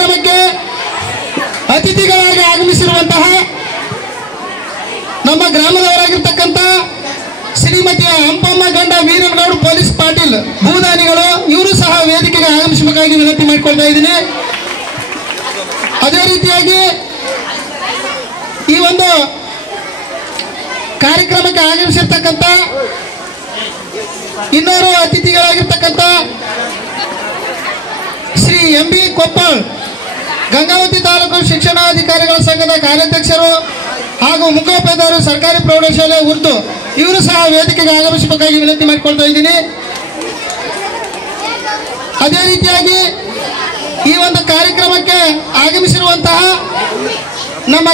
ಕಾರ್ಯಕ್ರಮಕ್ಕೆ ಅತಿಥಿಗಳಾಗಿ ಆಗಮಿಸಿರುವಂತಹ ನಮ್ಮ ಗ್ರಾಮದವರಾಗಿರ್ತಕ್ಕಂಥ ಶ್ರೀಮತಿ ಹಂಪಮ್ಮ ಗಂಡ ವೀರನಗೌಡ ಪೊಲೀಸ್ ಪಾಟೀಲ್ ಭೂದಾನಿಗಳು ಇವರು ಸಹ ವೇದಿಕೆಗೆ ಆಗಮಿಸಬೇಕಾಗಿ ವಿನಂತಿ ಮಾಡಿಕೊಳ್ತಾ ಇದ್ದೀನಿ. ಅದೇ ರೀತಿಯಾಗಿ ಈ ಒಂದು ಕಾರ್ಯಕ್ರಮಕ್ಕೆ ಆಗಮಿಸಿರ್ತಕ್ಕಂಥ ಇನ್ನೋರ್ವ ಅತಿಥಿಗಳಾಗಿರ್ತಕ್ಕಂಥ ಶ್ರೀ MB ಕೊಪ್ಪಳ್ ಗಂಗಾವತಿ ತಾಲೂಕು ಶಿಕ್ಷಣಾಧಿಕಾರಿಗಳ ಸಂಘದ ಕಾರ್ಯಾಧ್ಯಕ್ಷರು ಹಾಗೂ ಮುಖೋಪಾಧ್ಯಾಯರು ಸರ್ಕಾರಿ ಪ್ರೌಢಶಾಲೆ ಉರ್ದು ಇವರು ಸಹ ವೇದಿಕೆಗೆ ಆಗಮಿಸಬೇಕಾಗಿ ವಿನಂತಿ ಮಾಡಿಕೊಳ್ತಾ ಇದ್ದೀನಿ. ಅದೇ ರೀತಿಯಾಗಿ ಈ ಒಂದು ಕಾರ್ಯಕ್ರಮಕ್ಕೆ ಆಗಮಿಸಿರುವಂತಹ ನಮ್ಮ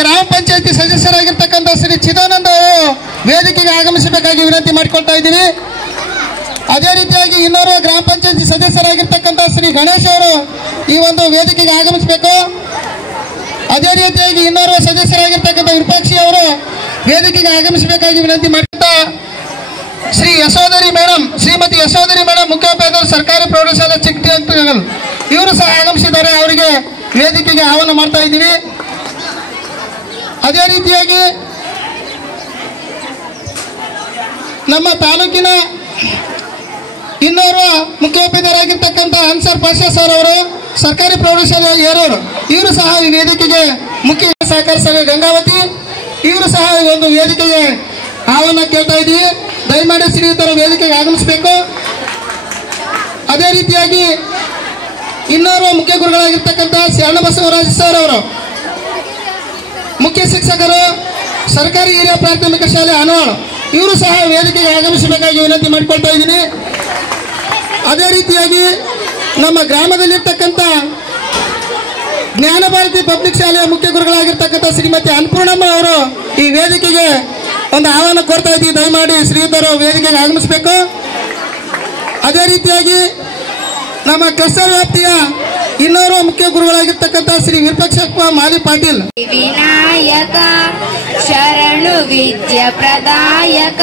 ಗ್ರಾಮ ಪಂಚಾಯತಿ ಸದಸ್ಯರಾಗಿರ್ತಕ್ಕಂಥ ಶ್ರೀ ಚಿದಾನಂದ ಅವರು ವೇದಿಕೆಗೆ ಆಗಮಿಸಬೇಕಾಗಿ ವಿನಂತಿ ಮಾಡಿಕೊಳ್ತಾ ಇದ್ದೀನಿ. ಅದೇ ರೀತಿಯಾಗಿ ಇನ್ನೋರ್ವ ಗ್ರಾಮ ಪಂಚಾಯತಿ ಸದಸ್ಯರಾಗಿರ್ತಕ್ಕಂಥ ಶ್ರೀ ಗಣೇಶ್ ಅವರು ಈ ಒಂದು ವೇದಿಕೆಗೆ ಆಗಮಿಸಬೇಕು. ಅದೇ ರೀತಿಯಾಗಿ ಇನ್ನೋರ್ವ ಸದಸ್ಯರಾಗಿರ್ತಕ್ಕಂಥ ವಿರೂಪಾಕ್ಷಿ ಅವರು ವೇದಿಕೆಗೆ ಆಗಮಿಸಬೇಕಾಗಿ ವಿನಂತಿ ಮಾಡ್ತಾ ಶ್ರೀಮತಿ ಯಶೋಧರಿ ಮೇಡಮ್ ಮುಖ್ಯೋಪಾಧ್ಯಾಯರು ಸರ್ಕಾರಿ ಪ್ರೌಢಶಾಲೆ ಚಿಕ್ಕನಗಲ್ ಇವರು ಸಹ ಆಗಮಿಸಿದ್ದಾರೆ. ಅವರಿಗೆ ವೇದಿಕೆಗೆ ಆಹ್ವಾನ ಮಾಡ್ತಾ ಇದ್ದೀವಿ. ಅದೇ ರೀತಿಯಾಗಿ ನಮ್ಮ ತಾಲೂಕಿನ ಇನ್ನೋರ್ವ ಮುಖ್ಯೋಪಾಧ್ಯಾಯರಾಗಿರ್ತಕ್ಕಂಥ ಅನ್ಸರ್ ಪಾಷಾ ಸರ್ ಅವರು ಸರ್ಕಾರಿ ಪ್ರೌಢಶಾಲೆ ಏರೂರು ಇವರು ಸಹ ಈ ವೇದಿಕೆಗೆ ಮುಖ್ಯ ಸಹಕಾರ ಸಂಘ ಗಂಗಾವತಿ ಇವರು ಸಹ ಈ ಒಂದು ವೇದಿಕೆಗೆ ಆಹ್ವಾನ ಕೇಳ್ತಾ ಇದ್ದೀವಿ. ದಯಮಾಡಿ ಶ್ರೀಯುತರು ವೇದಿಕೆಗೆ ಆಗಮಿಸಬೇಕು. ಅದೇ ರೀತಿಯಾಗಿ ಇನ್ನೋರ್ವ ಮುಖ್ಯ ಗುರುಗಳಾಗಿರ್ತಕ್ಕಂಥ ಶರಣಬಸವರಾಜ ಸರ್ ಅವರು ಮುಖ್ಯ ಶಿಕ್ಷಕರು ಸರ್ಕಾರಿ ಹಿರಿಯ ಪ್ರಾಥಮಿಕ ಶಾಲೆ ಅನವಾಳ ಇವರು ಸಹ ವೇದಿಕೆಗೆ ಆಗಮಿಸಬೇಕಾಗಿ ವಿನಂತಿ ಮಾಡಿಕೊಳ್ತಾ ಇದ್ದೀನಿ. ಅದೇ ರೀತಿಯಾಗಿ ನಮ್ಮ ಗ್ರಾಮದಲ್ಲಿರ್ತಕ್ಕಂಥ ಜ್ಞಾನ ಭಾರತಿ ಪಬ್ಲಿಕ್ ಶಾಲೆಯ ಮುಖ್ಯ ಗುರುಗಳಾಗಿರ್ತಕ್ಕಂಥ ಶ್ರೀಮತಿ ಅನ್ನಪೂರ್ಣಮ್ಮ ಅವರು ಈ ವೇದಿಕೆಗೆ ಒಂದು ಆಹ್ವಾನ ಕೋರ್ತಾ ಇದ್ದೀವಿ. ದಯಮಾಡಿ ಶ್ರೀಯುತರು ವೇದಿಕೆಗೆ ಆಗಮಿಸಬೇಕು. ಅದೇ ರೀತಿಯಾಗಿ ನಮ್ಮ ಕ್ಲಸ್ಟರ್ ವ್ಯಾಪ್ತಿಯ ಇನ್ನೋರ್ವ ಮುಖ್ಯ ಗುರುಗಳಾಗಿರ್ತಕ್ಕಂಥ ಶ್ರೀ ವಿರೂಪಾಕ್ಷಪ್ಪ ಮಾಲಿ ಪಾಟೀಲ್ ವಿನಾಯಕ ಶರಣು ವಿದ್ಯಾ ಪ್ರದಾಯಕ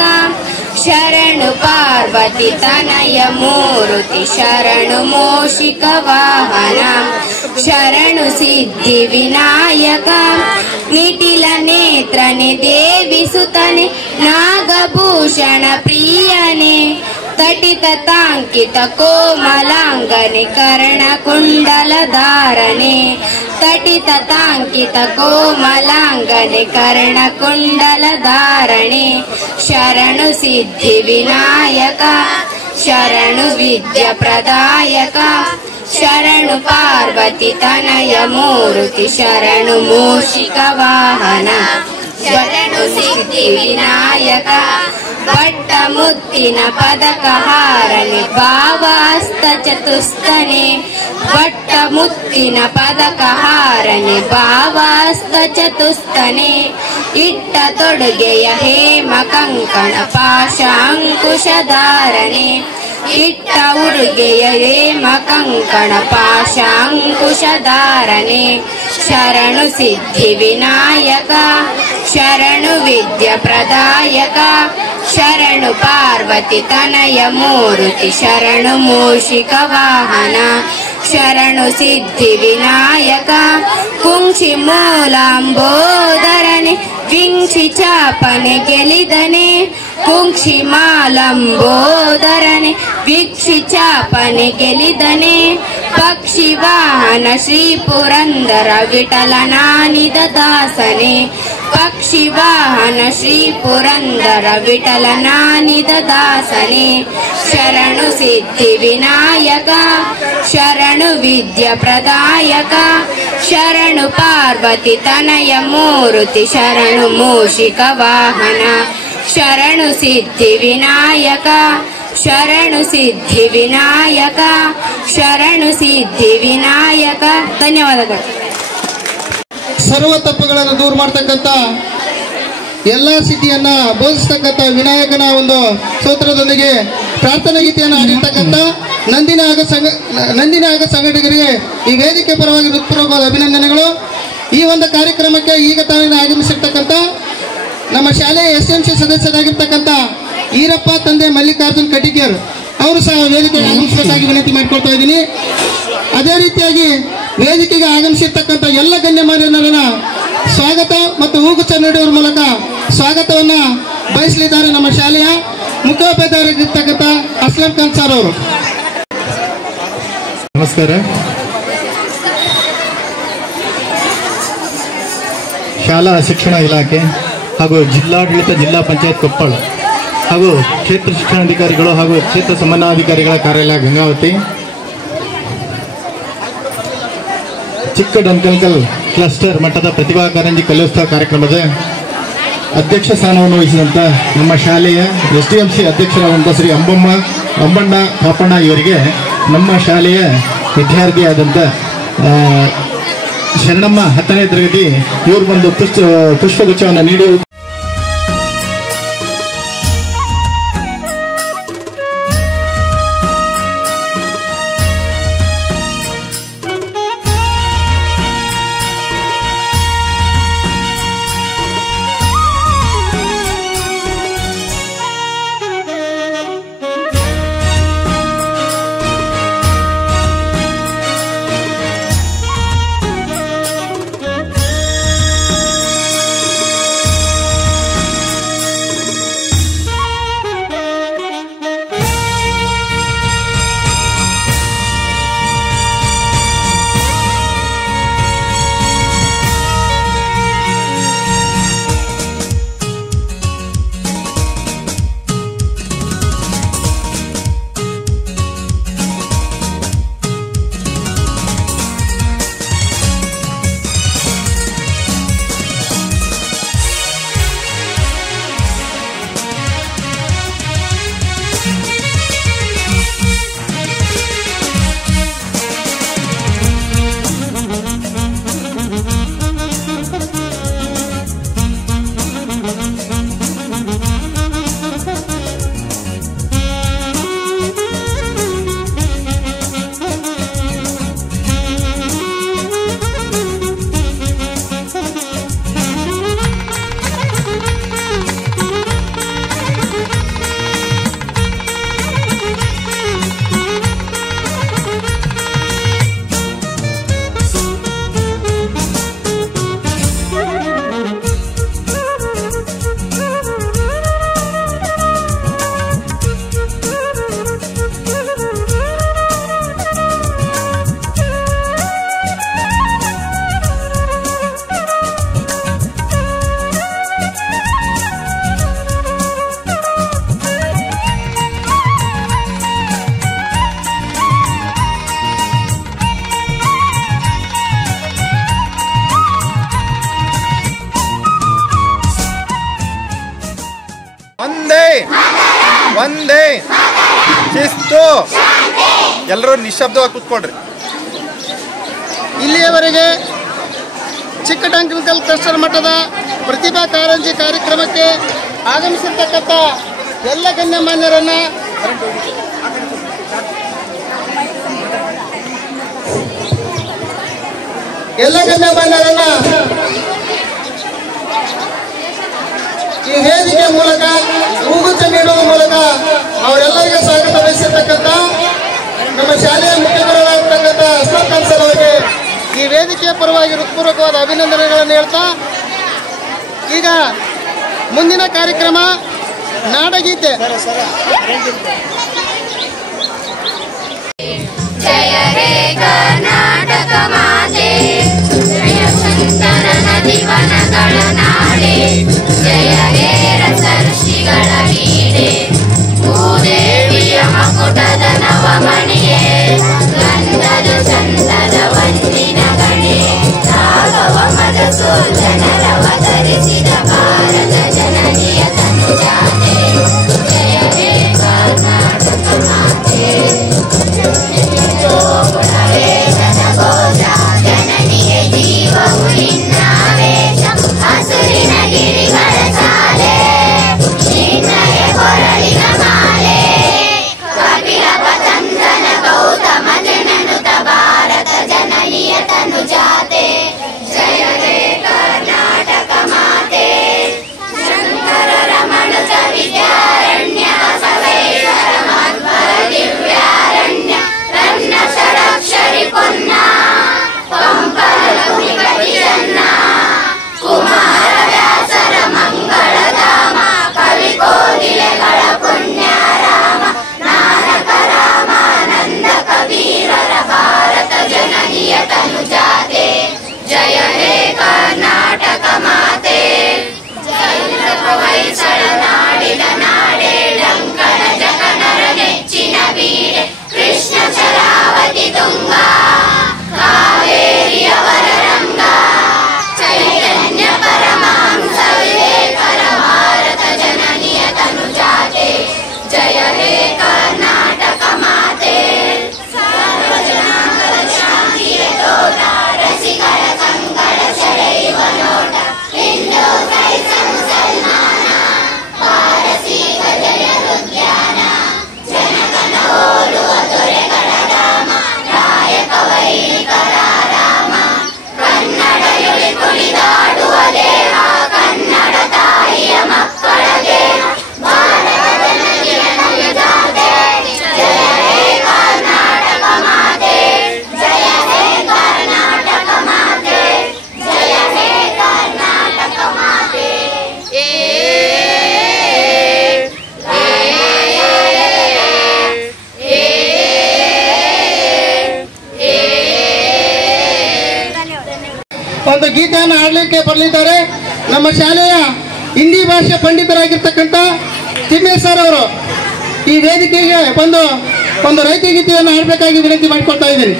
ಶರಣು ಪಾರ್ವತಿ ತನಯ ಮೂರುತಿ ಶರಣು ಮೋಷಿಕ ವಾಹನ ಶರಣು ಸಿದ್ಧಿ ವಿನಾಯಕ ನಿಟಿಲ ನೇತ್ರನೆ ದೇವಿ ಸುತನೆ ನಾಗಭೂಷಣ ಪ್ರಿಯನೆ ತಟಿತ ತಾಂಕಿತ ಕೋಮಲಾಂಗನೆ ಕರ್ಣ ಕುಂಡಲ ಧಾರನೆ ತಟಿತ ತಾಂಕಿತ ಕೋಮಲಾಂಗನೆ ಕರ್ಣ ಕುಂಡಲ ಧಾರಣೆ ಶರಣು ಸಿದ್ಧಿ ವಿನಾಯಕ ಶರಣು ವಿದ್ಯಾ ಪ್ರದಾಯಕ ಶರಣು ಪಾರ್ವತಿ ತನಯ ಮೂರುತಿ ಶರಣು ಮೂಷಿಕ ವಾಹನ ಶರಣು ಸಿದ್ಧಿ ವಿನಾಯಕ ಭಟ್ಟ ಮುತ್ತಿನ ಪದಕ ಹಾರನೆ ಭಾವಾಸ್ತ ಚತುಸ್ತನೆ ಭಟ್ಟ ಮುತ್ತಿನ ಪದಕ ಹಾರನೆ ಭಾವಾಸ್ತ ಚತುಸ್ತನೆ ಇಟ್ಟ ತೊಡುಗೆಯ ಹೇಮ ಕಂಕಣ ಪಾಶಾಂಕುಶಧಾರನೆ ಇಟ್ಟ ಉಡುಗೆಯ ಹೇಮ ಕಂಕಣ ಪಾಶಾಂಕುಶಧಾರನೆ ಶರಣು ಸಿದ್ಧಿ ವಿನಾಯಕ ಶರಣು ವಿದ್ಯಾ ಪ್ರದಾಯಕ ಶರಣು ಪಾರ್ವತಿ ತನಯ ಮೂರುತಿ ಶರಣು ಮೂಷಿಕ ವಾಹನ ಶರಣು ಸಿದ್ಧಿ ವಿನಾಯಕ ಕುಂಕ್ಷಿ ಮೂಲಾಂಬೋದರನೆ ವಿಂಕ್ಷಿ ಚಾಪನೆ ಗೆಲಿದನೆ ಕುಂಕ್ಷಿ ಮಾಲಂಬೋದರನೆ ವಿಕ್ಷಿ ಚಾಪನೆ ಗೆಲಿದನೆ ಪಕ್ಷಿ ವಾಹನ ಶ್ರೀ ಪುರಂದರ ವಿಠಲನಾನಿದ ದಾಸನೆ ಪಕ್ಷಿ ವಾಹನ ಶ್ರೀ ಪುರಂದರ ವಿಠಲನಾನಿದ ದಾಸನೆ ಶರಣು ಸಿದ್ಧಿ ವಿನಾಯಕ ಶರಣು ವಿದ್ಯಾ ಪ್ರದಾಯಕ ಶರಣು ಪಾರ್ವತಿ ತನಯ ಮೂರುತಿ ಶರಣು ಮೂಷಿಕ ವಾಹನ ಶರಣು ಸಿದ್ಧಿ ವಿನಾಯಕ ಶರಣು ಸಿದ್ಧಿ ವಿನಾಯಕ ಶರಣು ಸಿದ್ಧಿ ವಿನಾಯಕ. ಧನ್ಯವಾದಗಳು. ಸರ್ವ ತಪ್ಪುಗಳನ್ನು ದೂರ ಮಾಡ್ತಕ್ಕಂಥ ಎಲ್ಲ ಸಿದ್ಧಿಯನ್ನ ಬೋಧಿಸ್ತಕ್ಕಂಥ ವಿನಾಯಕನ ಒಂದು ಸ್ತೋತ್ರದೊಂದಿಗೆ ಪ್ರಾರ್ಥನಾ ಗೀತೆಯನ್ನು ಹಾಡಿರ್ತಕ್ಕಂಥ ನಂದಿನಾಗ ಸಂಘಟಕರಿಗೆ ಈ ವೇದಿಕೆ ಪರವಾಗಿ ಹೃತ್ಪೂರ್ವಕವಾದ ಅಭಿನಂದನೆಗಳು. ಈ ಒಂದು ಕಾರ್ಯಕ್ರಮಕ್ಕೆ ಈಗ ತಾನೇ ಆಗಮಿಸಿರ್ತಕ್ಕಂಥ ನಮ್ಮ ಶಾಲೆಯ SMC ಸದಸ್ಯರಾಗಿರ್ತಕ್ಕಂಥ ಈರಪ್ಪ ತಂದೆ ಮಲ್ಲಿಕಾರ್ಜುನ್ ಕಟಿಕೇರ್ ಅವರು ಸಹ ವೇದಿಕೆಗೆ ಆಗಮಿಸಬೇಕಾಗಿ ವಿನಂತಿ ಮಾಡಿಕೊಳ್ತಾ ಇದ್ದೀನಿ. ಅದೇ ರೀತಿಯಾಗಿ ವೇದಿಕೆಗೆ ಆಗಮಿಸಿರ್ತಕ್ಕಂಥ ಎಲ್ಲ ಗಣ್ಯಮಾನ್ಯರನ್ನ ಸ್ವಾಗತ ಮತ್ತು ಹೂಗುಚ್ಛ ನೀಡುವ ಮೂಲಕ ಸ್ವಾಗತವನ್ನ ಬಯಸಲಿದ್ದಾರೆ ನಮ್ಮ ಶಾಲೆಯ ಮುಖ್ಯೋಪಾಧ್ಯಾಯರಾಗಿರ್ತಕ್ಕಂಥ ಅಸ್ಲಂ ಖಾನ್ ಸರ್ ಅವರು. ನಮಸ್ಕಾರ. ಶಾಲಾ ಶಿಕ್ಷಣ ಇಲಾಖೆ ಹಾಗೂ ಜಿಲ್ಲಾಡಳಿತ ಜಿಲ್ಲಾ ಪಂಚಾಯತ್ ಕೊಪ್ಪಳ ಹಾಗೂ ಕ್ಷೇತ್ರ ಶಿಕ್ಷಣಾಧಿಕಾರಿಗಳು ಹಾಗೂ ಕ್ಷೇತ್ರ ಸಮನ್ವಯಾಧಿಕಾರಿಗಳ ಕಾರ್ಯಾಲಯ ಗಂಗಾವತಿ ಚಿಕ್ಕ ಡಂಕಲ್ಕಲ್ ಕ್ಲಸ್ಟರ್ ಮಟ್ಟದ ಪ್ರತಿಭಾ ಕಾರಂಜಿ ಕಲೋತ್ಸವ ಕಾರ್ಯಕ್ರಮದ ಅಧ್ಯಕ್ಷ ಸ್ಥಾನವನ್ನು ವಹಿಸಿದಂಥ ನಮ್ಮ ಶಾಲೆಯ SDMC ಅಧ್ಯಕ್ಷರಾದಂಥ ಶ್ರೀ ಅಂಬಣ್ಣ ಪಾಪಣ್ಣ ಇವರಿಗೆ ನಮ್ಮ ಶಾಲೆಯ ವಿದ್ಯಾರ್ಥಿಯಾದಂಥ ಶರಣಮ್ಮ 10ನೇ ತರಗತಿ ಇವರು ಒಂದು ಪುಷ್ಪಗುಚ್ಛವನ್ನು ನೀಡಿ ಒಂದೇ ಶಿಸ್ತು. ಎಲ್ಲರೂ ನಿಶಬ್ದವಾಗಿ ಕೂತ್ಕೊಳ್ರಿ. ಇಲ್ಲಿಯವರೆಗೆ ಚಿಕ್ಕ ಡಂಕಲ್ಕಲ್ ಕ್ಲಸ್ಟರ್ ಮಟ್ಟದ ಪ್ರತಿಭಾ ಕಾರಂಜಿ ಕಾರ್ಯಕ್ರಮಕ್ಕೆ ಆಗಮಿಸಿರ್ತಕ್ಕಂಥ ಎಲ್ಲ ಗಣ್ಯಮಾನ್ಯರನ್ನ ಈ ವೇದಿಕೆ ಮೂಲಕ ಹೂಗುಚ್ಛ ನೀಡುವ ಮೂಲಕ ಅವರೆಲ್ಲರಿಗೆ ಸ್ವಾಗತ ಬಯಸಿರ್ತಕ್ಕಂಥ ನಮ್ಮ ಶಾಲೆಯ ಮುಖ್ಯಗುರುಗಳಾಗಿರ್ತಕ್ಕಂಥ ಅಸ್ಲಂ ಖಾನ್ ಸರ್ ಅವರಿಗೆ ಈ ವೇದಿಕೆಯ ಪರವಾಗಿ ಹೃತ್ಪೂರ್ವಕವಾದ ಅಭಿನಂದನೆಗಳನ್ನು ಹೇಳ್ತಾ, ಈಗ ಮುಂದಿನ ಕಾರ್ಯಕ್ರಮ ನಾಡಗೀತೆ. ಜಯ ರೇ ಕರ್ನಾಟಕ ಮಾತೆ, ಜಯ ಶಂಕರನ ದಿವನಗಳ ನಾಡೆ, ಜಯ ರೇ ರಸ ಋಷಿಗಳ ವೀಡೆ, ಭೂದೇವಿಯ ಮಕುಟದ ನವಮಣಿಯೇ, ಗಂಧದ ಚಂದದ ವಂದಿನ ಗಣೆ, ರಾಘವ ಮದಸೋ ಜನರವತರಿಸಿದ ಭಾರತ ಜನನಿಯ ತನುಜಾತೆ, ಜಯ ರೇ ಕರ್ನಾಟಕ ಮಾತೆ. ಒಂದು ಗೀತೆಯನ್ನು ಆಡಲಿಕ್ಕೆ ಬರಲಿದ್ದಾರೆ. ನಮ್ಮ ಶಾಲೆಯ ಹಿಂದಿ ಭಾಷೆ ಪಂಡಿತರಾಗಿರ್ತಕ್ಕಂಥ ತಿಮ್ಮೇಶ್ ಸರ್ ಅವರು ಈ ವೇದಿಕೆಗೆ ಬಂದು ಒಂದು ರೈತ ಗೀತೆಯನ್ನು ಆಡಬೇಕಾಗಿ ವಿನಂತಿ ಮಾಡಿಕೊಳ್ತಾ ಇದ್ದೀನಿ.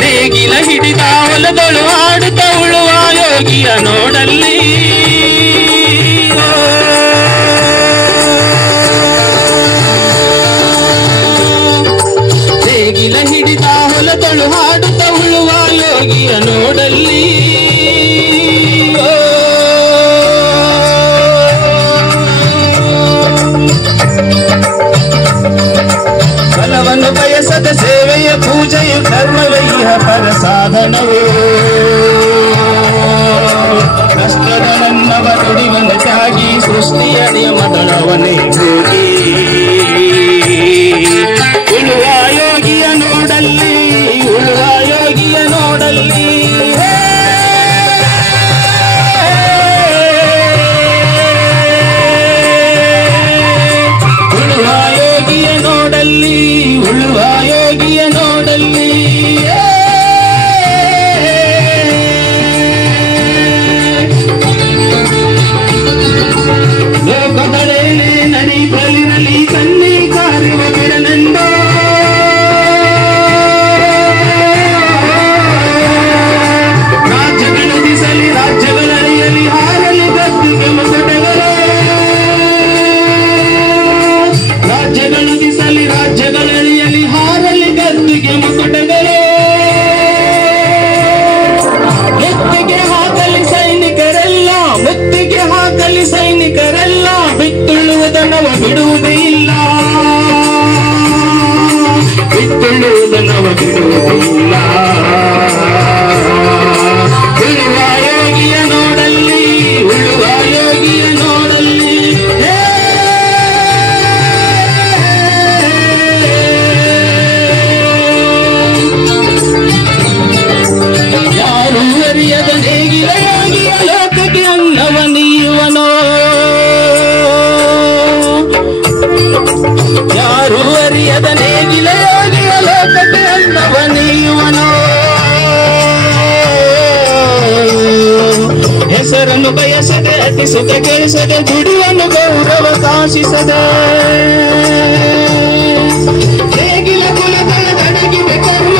ನೇಗಿಲ ಹಿಡಿದ ಹೊಲದೊಳು ಆಡುತ್ತ ಉಳುವ ಯೋಗಿಯ ನೋಡಲ್ಲಿ ನೇಗಿಲ ಹಿಡಿದ ಹೊಲದೊಳು ಹಾಡುತ್ತ ಉಳುವ ಯೋಗಿಯ ನೋಡಲ್ಲಿ ಫಲವನ್ನು ಬಯಸದ ಸೇವೆಯ ಪೂಜೆಯು ಧರ್ಮವಯ್ಯ ಪರ ಸಾಧನವೋ ಕಷ್ಟದ ನನ್ನವ ನುಡಿವನ ತ್ಯಾಗಿ ಸೃಷ್ಟಿಯ ನಿಯಮದಳವನೇ ಹೋಗಿ ಉಳುವ ಯೋಗಿಯ ನೋಡಲ್ಲಿ ಉಳುವ ಯೋಗಿಯ ನೋಡಲ್ಲಿ ಉಳುವ ಯೋಗಿಯ ನೋಡಲ್ಲಿ ಉಳುವ ಯೋಗಿಯ ನೋಡಲ್ಲಿ ಲೋಕದರೇನೆ ನಡಿ ಬಲಿರಲಿ ಕನ್ನಿ ಕಾರುವ ಬಿಡನೆಂದ ರಾಜ್ಯಗಳು ದಿಸಲಿ ರಾಜ್ಯಗಳರಿಯಲಿ ಹಾರಲಿ ಗದ್ದಿಗೆ ಮುಸಟಗಳೇ ರಾಜ್ಯಗಳು ದಿಸಲಿ ರಾಜ್ಯಗಳರಿಯಲಿ ಹಾರಲಿ ಗದ್ದಿಗೆ ಮುಕುಟಗಳೇ ಮುತ್ತಿಗೆ ಹಾಕಲಿ ಸೈನಿಕರೆಲ್ಲ ಮುತ್ತಿಗೆ ಹಾಕಲಿ ಸೈನಿಕರೆಲ್ಲ ಬಿತ್ತುಳುವುದನ್ನವ ಬಿಡುವುದೇ ಇಲ್ಲ ಬಿತ್ತುಳುವುದನ್ನವ ಬಿಡುವುದೇ ಇಲ್ಲ ಉಳುವ ಯೋಗಿಯ ನೋಡಲ್ಲಿ ಉಳುವ ಯೋಗಿಯ ನೋಡಲ್ಲಿ ಯಾರು ಅರಿಯದ ನೇಗಿಲ ಯೋಗಿಯ ಲೋಕಕ್ಕೆ ಅನ್ನವ ನೀಯುವನೋ ಯಾರು ಅರಿಯದ ನೇಗಿಲ ಯೋಗಿಯ ಲೋಕಕ್ಕೆ ಅನ್ನವ ನೀಯುವನೋ ಹೆಸರನ್ನು ಬಯಸದೆ ಅತಿಸದೆ ಕೇಳಿಸದೆ ದುಡಿಯನ್ನು ಗೌರವ ಕಾಶಿಸದೆ ನೇಗಿಲ ಕುಲಗಳ ದಡಗಿವೆ ಕರ್ಮ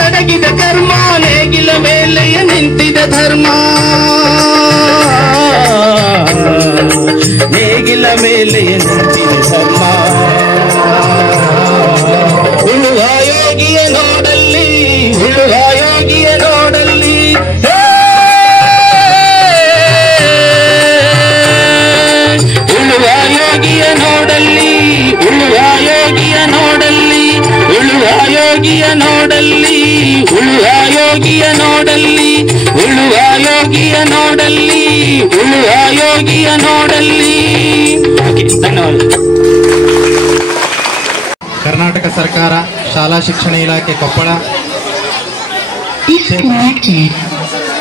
ದಡಗಿದ ಕರ್ಮ ನೇಗಿಲ ಮೇಲೆಯ ನಿಂತಿದ ಧರ್ಮ ನೇಗಿಲ ಮೇಲೆಯ ನಿಂತಿದ ಧರ್ಮ ಉಳುವ ಯೋಗಿಯ ನೋಡಲ್ಲಿ ಉಳುವ ಯೋಗಿಯ ನೋಡಲ್ಲಿ ಉಳುವ ಯೋಗಿಯ ನೋಡಲ್ಲಿ ಉಳುವ ಯೋಗಿಯ ನೋಡಲ್ಲಿ ಉಳುವ ಯೋಗಿಯ ನೋಡಲ್ಲಿ ಉಳುವ ಯೋಗಿಯ ನೋಡಲ್ಲಿ ಉಳುವ ಯೋಗಿಯ ನೋಡಲ್ಲಿ ಉಳುವ ಯೋಗಿಯ ನೋಡಲ್ಲಿ. ಧನ್ಯವಾದ. ಕರ್ನಾಟಕ ಸರ್ಕಾರ ಶಾಲಾ ಶಿಕ್ಷಣ ಇಲಾಖೆ ಕೊಪ್ಪಳ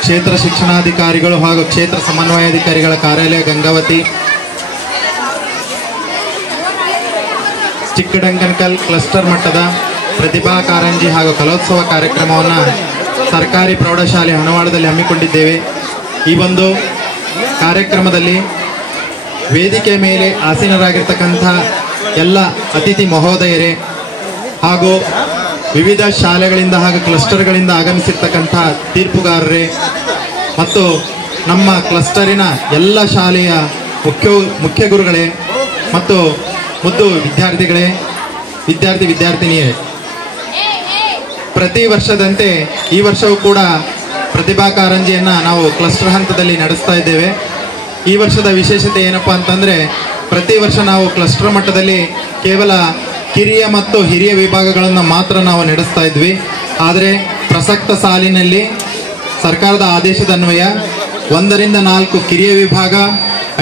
ಕ್ಷೇತ್ರ ಶಿಕ್ಷಣಾಧಿಕಾರಿಗಳು ಹಾಗೂ ಕ್ಷೇತ್ರ ಸಮನ್ವಯಾಧಿಕಾರಿಗಳ ಕಾರ್ಯಾಲಯ ಗಂಗಾವತಿ ಚಿಕ್ಕಡಂಗನಕಲ್ ಕ್ಲಸ್ಟರ್ ಮಟ್ಟದ ಪ್ರತಿಭಾ ಕಾರಂಜಿ ಹಾಗೂ ಕಲೋತ್ಸವ ಕಾರ್ಯಕ್ರಮವನ್ನು ಸರ್ಕಾರಿ ಪ್ರೌಢಶಾಲೆ ಹಣವಾಳದಲ್ಲಿ ಹಮ್ಮಿಕೊಂಡಿದ್ದೇವೆ. ಈ ಒಂದು ಕಾರ್ಯಕ್ರಮದಲ್ಲಿ ವೇದಿಕೆ ಮೇಲೆ ಆಸೀನರಾಗಿರ್ತಕ್ಕಂಥ ಎಲ್ಲ ಅತಿಥಿ ಮಹೋದಯರೇ ಹಾಗೂ ವಿವಿಧ ಶಾಲೆಗಳಿಂದ ಹಾಗೂ ಕ್ಲಸ್ಟರ್ಗಳಿಂದ ಆಗಮಿಸಿರ್ತಕ್ಕಂಥ ತೀರ್ಪುಗಾರರೇ ಮತ್ತು ನಮ್ಮ ಕ್ಲಸ್ಟರಿನ ಎಲ್ಲ ಶಾಲೆಯ ಮುಖ್ಯ ಗುರುಗಳೇ ಮತ್ತು ಮುದ್ದು ವಿದ್ಯಾರ್ಥಿಗಳೇ ವಿದ್ಯಾರ್ಥಿನಿಯರೇ, ಪ್ರತಿ ವರ್ಷದಂತೆ ಈ ವರ್ಷವೂ ಕೂಡ ಪ್ರತಿಭಾ ಕಾರಂಜಿಯನ್ನು ನಾವು ಕ್ಲಸ್ಟರ್ ಹಂತದಲ್ಲಿ ನಡೆಸ್ತಾ ಇದ್ದೇವೆ. ಈ ವರ್ಷದ ವಿಶೇಷತೆ ಏನಪ್ಪಾ ಅಂತಂದರೆ, ಪ್ರತಿ ವರ್ಷ ನಾವು ಕ್ಲಸ್ಟರ್ ಮಟ್ಟದಲ್ಲಿ ಕೇವಲ ಕಿರಿಯ ಮತ್ತು ಹಿರಿಯ ವಿಭಾಗಗಳನ್ನು ಮಾತ್ರ ನಾವು ನಡೆಸ್ತಾ ಇದ್ವಿ. ಆದರೆ ಪ್ರಸಕ್ತ ಸಾಲಿನಲ್ಲಿ ಸರ್ಕಾರದ ಆದೇಶದ ಅನ್ವಯ 1ರಿಂದ 4 ಕಿರಿಯ ವಿಭಾಗ,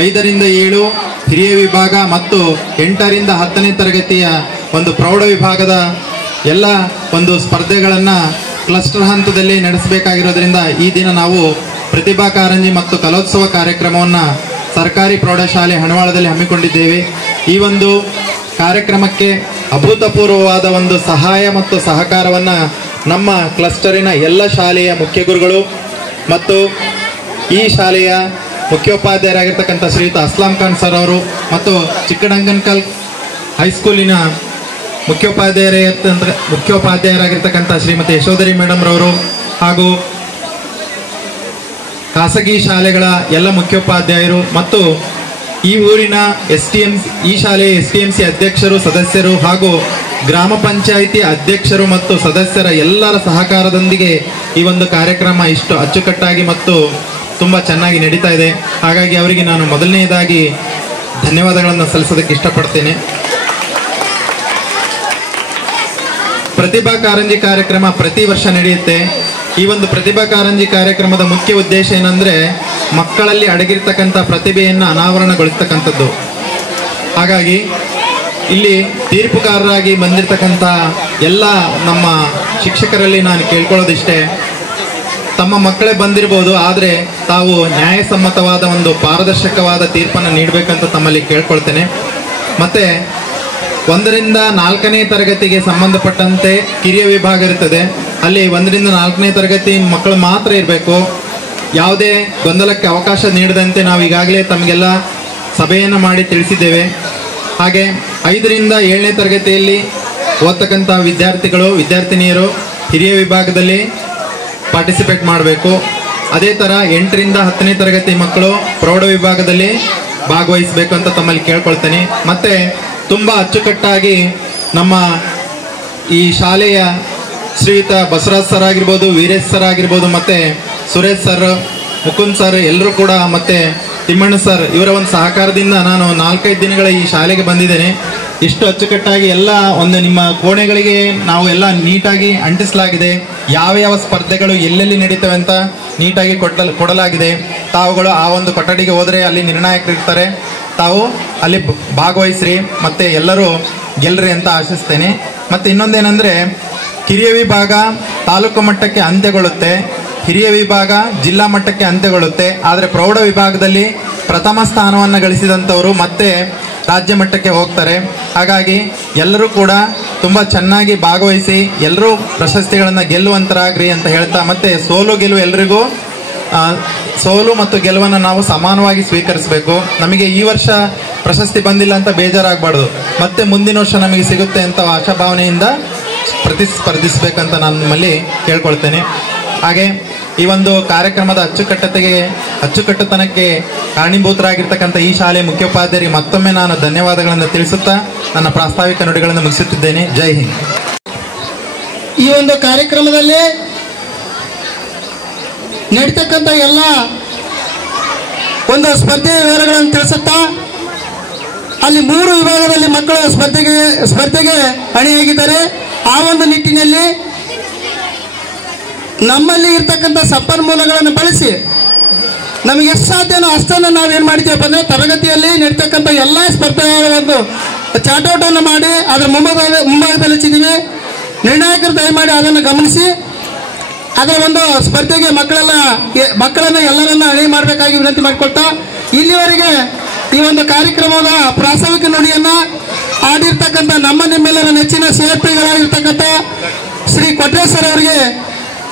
5ರಿಂದ 7 ಹಿರಿಯ ವಿಭಾಗ ಮತ್ತು 8ರಿಂದ 10ನೇ ತರಗತಿಯ ಒಂದು ಪ್ರೌಢ ವಿಭಾಗದ ಎಲ್ಲ ಒಂದು ಸ್ಪರ್ಧೆಗಳನ್ನು ಕ್ಲಸ್ಟರ್ ಹಂತದಲ್ಲಿ ನಡೆಸಬೇಕಾಗಿರೋದ್ರಿಂದ ಈ ದಿನ ನಾವು ಪ್ರತಿಭಾ ಕಾರಂಜಿ ಮತ್ತು ಕಲೋತ್ಸವ ಕಾರ್ಯಕ್ರಮವನ್ನು ಸರ್ಕಾರಿ ಪ್ರೌಢಶಾಲೆ ಹಣವಾಳದಲ್ಲಿ ಹಮ್ಮಿಕೊಂಡಿದ್ದೇವೆ. ಈ ಒಂದು ಕಾರ್ಯಕ್ರಮಕ್ಕೆ ಅಭೂತಪೂರ್ವವಾದ ಒಂದು ಸಹಾಯ ಮತ್ತು ಸಹಕಾರವನ್ನು ನಮ್ಮ ಕ್ಲಸ್ಟರಿನ ಎಲ್ಲ ಶಾಲೆಯ ಮುಖ್ಯ ಗುರುಗಳು ಮತ್ತು ಈ ಶಾಲೆಯ ಮುಖ್ಯೋಪಾಧ್ಯಾಯರಾಗಿರ್ತಕ್ಕಂಥ ಶ್ರೀಯುತ ಅಸ್ಲಾಂ ಖಾನ್ ಸರ್ ಅವರು ಮತ್ತು ಚಿಕ್ಕಡಂಗನಕಲ್ ಹೈಸ್ಕೂಲಿನ ಮುಖ್ಯೋಪಾಧ್ಯಾಯರಾಗಿರ್ತಕ್ಕಂಥ ಶ್ರೀಮತಿ ಯಶೋಧರಿ ಮೇಡಮ್ ರವರು ಹಾಗೂ ಖಾಸಗಿ ಶಾಲೆಗಳ ಎಲ್ಲ ಮುಖ್ಯೋಪಾಧ್ಯಾಯರು ಮತ್ತು ಈ ಊರಿನ ಈ ಶಾಲೆಯ STMC ಅಧ್ಯಕ್ಷರು, ಸದಸ್ಯರು ಹಾಗೂ ಗ್ರಾಮ ಪಂಚಾಯಿತಿ ಅಧ್ಯಕ್ಷರು ಮತ್ತು ಸದಸ್ಯರ ಎಲ್ಲರ ಸಹಕಾರದೊಂದಿಗೆ ಈ ಒಂದು ಕಾರ್ಯಕ್ರಮ ಇಷ್ಟು ಅಚ್ಚುಕಟ್ಟಾಗಿ ಮತ್ತು ತುಂಬ ಚೆನ್ನಾಗಿ ನಡೀತಾ ಇದೆ. ಹಾಗಾಗಿ ಅವರಿಗೆ ನಾನು ಮೊದಲನೆಯದಾಗಿ ಧನ್ಯವಾದಗಳನ್ನು ಸಲ್ಲಿಸೋದಕ್ಕೆ ಇಷ್ಟಪಡ್ತೇನೆ. ಪ್ರತಿಭಾ ಕಾರಂಜಿ ಕಾರ್ಯಕ್ರಮ ಪ್ರತಿ ವರ್ಷ ನಡೆಯುತ್ತೆ. ಈ ಒಂದು ಪ್ರತಿಭಾ ಕಾರಂಜಿ ಕಾರ್ಯಕ್ರಮದ ಮುಖ್ಯ ಉದ್ದೇಶ ಏನಂದರೆ ಮಕ್ಕಳಲ್ಲಿ ಅಡಗಿರ್ತಕ್ಕಂಥ ಪ್ರತಿಭೆಯನ್ನು ಅನಾವರಣಗೊಳಿಸ್ತಕ್ಕಂಥದ್ದು. ಹಾಗಾಗಿ ಇಲ್ಲಿ ತೀರ್ಪುಗಾರರಾಗಿ ಬಂದಿರತಕ್ಕಂಥ ಎಲ್ಲ ನಮ್ಮ ಶಿಕ್ಷಕರಲ್ಲಿ ನಾನು ಕೇಳ್ಕೊಳ್ಳೋದಿಷ್ಟೇ, ತಮ್ಮ ಮಕ್ಕಳೇ ಬಂದಿರ್ಬೋದು, ಆದರೆ ತಾವು ನ್ಯಾಯಸಮ್ಮತವಾದ ಒಂದು ಪಾರದರ್ಶಕವಾದ ತೀರ್ಪನ್ನು ನೀಡಬೇಕಂತ ತಮ್ಮಲ್ಲಿ ಕೇಳ್ಕೊಳ್ತೇನೆ. ಮತ್ತು 1ರಿಂದ 4ನೇ ತರಗತಿಗೆ ಸಂಬಂಧಪಟ್ಟಂತೆ ಕಿರಿಯ ವಿಭಾಗ ಇರ್ತದೆ. ಅಲ್ಲಿ 1ರಿಂದ 4ನೇ ತರಗತಿ ಮಕ್ಕಳು ಮಾತ್ರ ಇರಬೇಕು. ಯಾವುದೇ ಗೊಂದಲಕ್ಕೆ ಅವಕಾಶ ನೀಡದಂತೆ ನಾವು ಈಗಾಗಲೇ ತಮಗೆಲ್ಲ ಸಭೆಯನ್ನು ಮಾಡಿ ತಿಳಿಸಿದ್ದೇವೆ. ಹಾಗೆ 5ರಿಂದ 7ನೇ ತರಗತಿಯಲ್ಲಿ ಓದ್ತಕ್ಕಂಥ ವಿದ್ಯಾರ್ಥಿನಿಯರು ಹಿರಿಯ ವಿಭಾಗದಲ್ಲಿ ಪಾರ್ಟಿಸಿಪೇಟ್ ಮಾಡಬೇಕು. ಅದೇ ಥರ 8ರಿಂದ 10ನೇ ತರಗತಿ ಮಕ್ಕಳು ಪ್ರೌಢ ವಿಭಾಗದಲ್ಲಿ ಭಾಗವಹಿಸಬೇಕು ಅಂತ ತಮ್ಮಲ್ಲಿ ಕೇಳ್ಕೊಳ್ತೇನೆ. ಮತ್ತು ತುಂಬ ಅಚ್ಚುಕಟ್ಟಾಗಿ ನಮ್ಮ ಈ ಶಾಲೆಯ ಶ್ರೀಯುತ ಬಸವರಾಜ್ ಸರ್ ಆಗಿರ್ಬೋದು, ವೀರೇಶ್ ಸರ್ ಆಗಿರ್ಬೋದು, ಮತ್ತು ಸುರೇಶ್ ಸರ್, ಮುಕುಂದ್ ಸರ್ ಎಲ್ಲರೂ ಕೂಡ, ಮತ್ತು ತಿಮ್ಮಣ್ಣ ಸರ್ ಇವರ ಒಂದು ಸಹಕಾರದಿಂದ ನಾನು 4-5 ದಿನಗಳ ಈ ಶಾಲೆಗೆ ಬಂದಿದ್ದೇನೆ. ಇಷ್ಟು ಅಚ್ಚುಕಟ್ಟಾಗಿ ಎಲ್ಲ ಒಂದು ನಿಮ್ಮ ಕೋಣೆಗಳಿಗೆ ನಾವು ಎಲ್ಲ ನೀಟಾಗಿ ಅಂಟಿಸಲಾಗಿದೆ. ಯಾವ ಸ್ಪರ್ಧೆಗಳು ಎಲ್ಲೆಲ್ಲಿ ನಡೀತವೆ ಅಂತ ನೀಟಾಗಿ ಕೊಡಲಾಗಿದೆ. ತಾವುಗಳು ಆ ಒಂದು ಕೊಠಡಿಗೆ ಹೋದರೆ ಅಲ್ಲಿ ನಿರ್ಣಾಯಕರು ಇರ್ತಾರೆ, ತಾವು ಅಲ್ಲಿ ಭಾಗವಹಿಸ್ರಿ ಮತ್ತು ಎಲ್ಲರೂ ಗೆಲ್ಲರಿ ಅಂತ ಆಶಿಸ್ತೇನೆ. ಮತ್ತು ಇನ್ನೊಂದೇನೆಂದರೆ ಕಿರಿಯ ವಿಭಾಗ ತಾಲೂಕು ಮಟ್ಟಕ್ಕೆ ಅಂತ್ಯಗೊಳ್ಳುತ್ತೆ, ಹಿರಿಯ ವಿಭಾಗ ಜಿಲ್ಲಾ ಮಟ್ಟಕ್ಕೆ ಅಂತ್ಯಗೊಳ್ಳುತ್ತೆ. ಆದರೆ ಪ್ರೌಢ ವಿಭಾಗದಲ್ಲಿ ಪ್ರಥಮ ಸ್ಥಾನವನ್ನು ಗಳಿಸಿದಂಥವರು ಮತ್ತೆ ರಾಜ್ಯ ಮಟ್ಟಕ್ಕೆ ಹೋಗ್ತಾರೆ. ಹಾಗಾಗಿ ಎಲ್ಲರೂ ಕೂಡ ತುಂಬ ಚೆನ್ನಾಗಿ ಭಾಗವಹಿಸಿ ಎಲ್ಲರೂ ಪ್ರಶಸ್ತಿಗಳನ್ನು ಗೆಲ್ಲುವಂತರಾಗ್ರಿ ಅಂತ ಹೇಳ್ತಾ, ಮತ್ತು ಸೋಲು ಗೆಲುವು ಎಲ್ರಿಗೂ ಸೋಲು ಮತ್ತು ಗೆಲುವನ್ನು ನಾವು ಸಮಾನವಾಗಿ ಸ್ವೀಕರಿಸಬೇಕು. ನಮಗೆ ಈ ವರ್ಷ ಪ್ರಶಸ್ತಿ ಬಂದಿಲ್ಲ ಅಂತ ಬೇಜಾರಾಗಬಾರ್ದು, ಮತ್ತೆ ಮುಂದಿನ ವರ್ಷ ನಮಗೆ ಸಿಗುತ್ತೆ ಅಂತ ಆಶಾಭಾವನೆಯಿಂದ ಪ್ರತಿಸ್ಪರ್ಧಿಸಬೇಕಂತ ನಾನು ನಿಮ್ಮಲ್ಲಿ ಕೇಳ್ಕೊಳ್ತೇನೆ. ಹಾಗೆ ಈ ಒಂದು ಕಾರ್ಯಕ್ರಮದ ಅಚ್ಚುಕಟ್ಟುತನಕ್ಕೆ ಕಾರಣೀಭೂತರಾಗಿರ್ತಕ್ಕಂಥ ಈ ಶಾಲೆ ಮುಖ್ಯೋಪಾಧ್ಯಾಯರಿಗೆ ಮತ್ತೊಮ್ಮೆ ನಾನು ಧನ್ಯವಾದಗಳನ್ನು ತಿಳಿಸುತ್ತಾ ನನ್ನ ಪ್ರಾಸ್ತಾವಿಕ ನುಡಿಗಳನ್ನು ಮುಗಿಸುತ್ತಿದ್ದೇನೆ. ಜೈ ಹಿಂದ್. ಈ ಒಂದು ಕಾರ್ಯಕ್ರಮದಲ್ಲಿ ನಡೀತಕ್ಕಂಥ ಎಲ್ಲ ಒಂದು ಸ್ಪರ್ಧೆಯ ವಿವರಗಳನ್ನು ತಿಳಿಸುತ್ತಾ, ಅಲ್ಲಿ 3 ವಿಭಾಗದಲ್ಲಿ ಮಕ್ಕಳು ಸ್ಪರ್ಧೆಗೆ ಅಣಿಯಾಗಿದ್ದಾರೆ. ಆ ಒಂದು ನಿಟ್ಟಿನಲ್ಲಿ ನಮ್ಮಲ್ಲಿ ಇರ್ತಕ್ಕಂಥ ಸಂಪನ್ಮೂಲಗಳನ್ನು ಬಳಸಿ ನಮಗೆ ಎಷ್ಟು ಸಾಧ್ಯನೋ ಅಷ್ಟನ್ನು ನಾವೇನು ಮಾಡಿದ್ದೇವೆ ಅಂದರೆ ತರಗತಿಯಲ್ಲಿ ನಡೀತಕ್ಕಂಥ ಎಲ್ಲ ಸ್ಪರ್ಧೆಗಳ ಒಂದು ಚಾಟೌಟನ್ನು ಮಾಡಿ ಅದರ ಮುಂಭಾಗದಲ್ಲಿ ಹಚ್ಚಿದ್ದೀವಿ. ನಿರ್ಣಾಯಕರು ದಯಮಾಡಿ ಅದನ್ನು ಗಮನಿಸಿ ಅದರ ಒಂದು ಸ್ಪರ್ಧೆಗೆ ಮಕ್ಕಳನ್ನ ಎಲ್ಲರನ್ನ ಅಣಿ ಮಾಡಬೇಕಾಗಿ ವಿನಂತಿ ಮಾಡಿಕೊಳ್ತಾ, ಇಲ್ಲಿವರೆಗೆ ಈ ಒಂದು ಕಾರ್ಯಕ್ರಮದ ಪ್ರಾಸ್ತಾವಿಕ ನುಡಿಯನ್ನ ಆಡಿರ್ತಕ್ಕಂಥ ನಿಮ್ಮೆಲ್ಲರ ನೆಚ್ಚಿನ CFPಗಳಾಗಿರ್ತಕ್ಕಂಥ ಶ್ರೀ ಕೊಟ್ರೇಶ್ವರ್ ಅವರಿಗೆ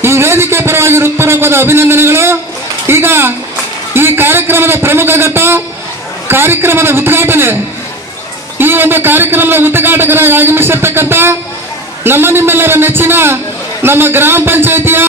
ಈ ವೇದಿಕೆ ಪರವಾಗಿ ಹೃತ್ಪೂರ್ವಕವಾದ ಅಭಿನಂದನೆಗಳು. ಈಗ ಈ ಕಾರ್ಯಕ್ರಮದ ಪ್ರಮುಖ ಘಟ್ಟ ಕಾರ್ಯಕ್ರಮದ ಉದ್ಘಾಟನೆ. ಈ ಒಂದು ಕಾರ್ಯಕ್ರಮದ ಉದ್ಘಾಟಕರಾಗಿ ಆಗಮಿಸಿರ್ತಕ್ಕಂಥ ನಿಮ್ಮೆಲ್ಲರ ನೆಚ್ಚಿನ ನಮ್ಮ ಗ್ರಾಮ ಪಂಚಾಯಿತಿಯ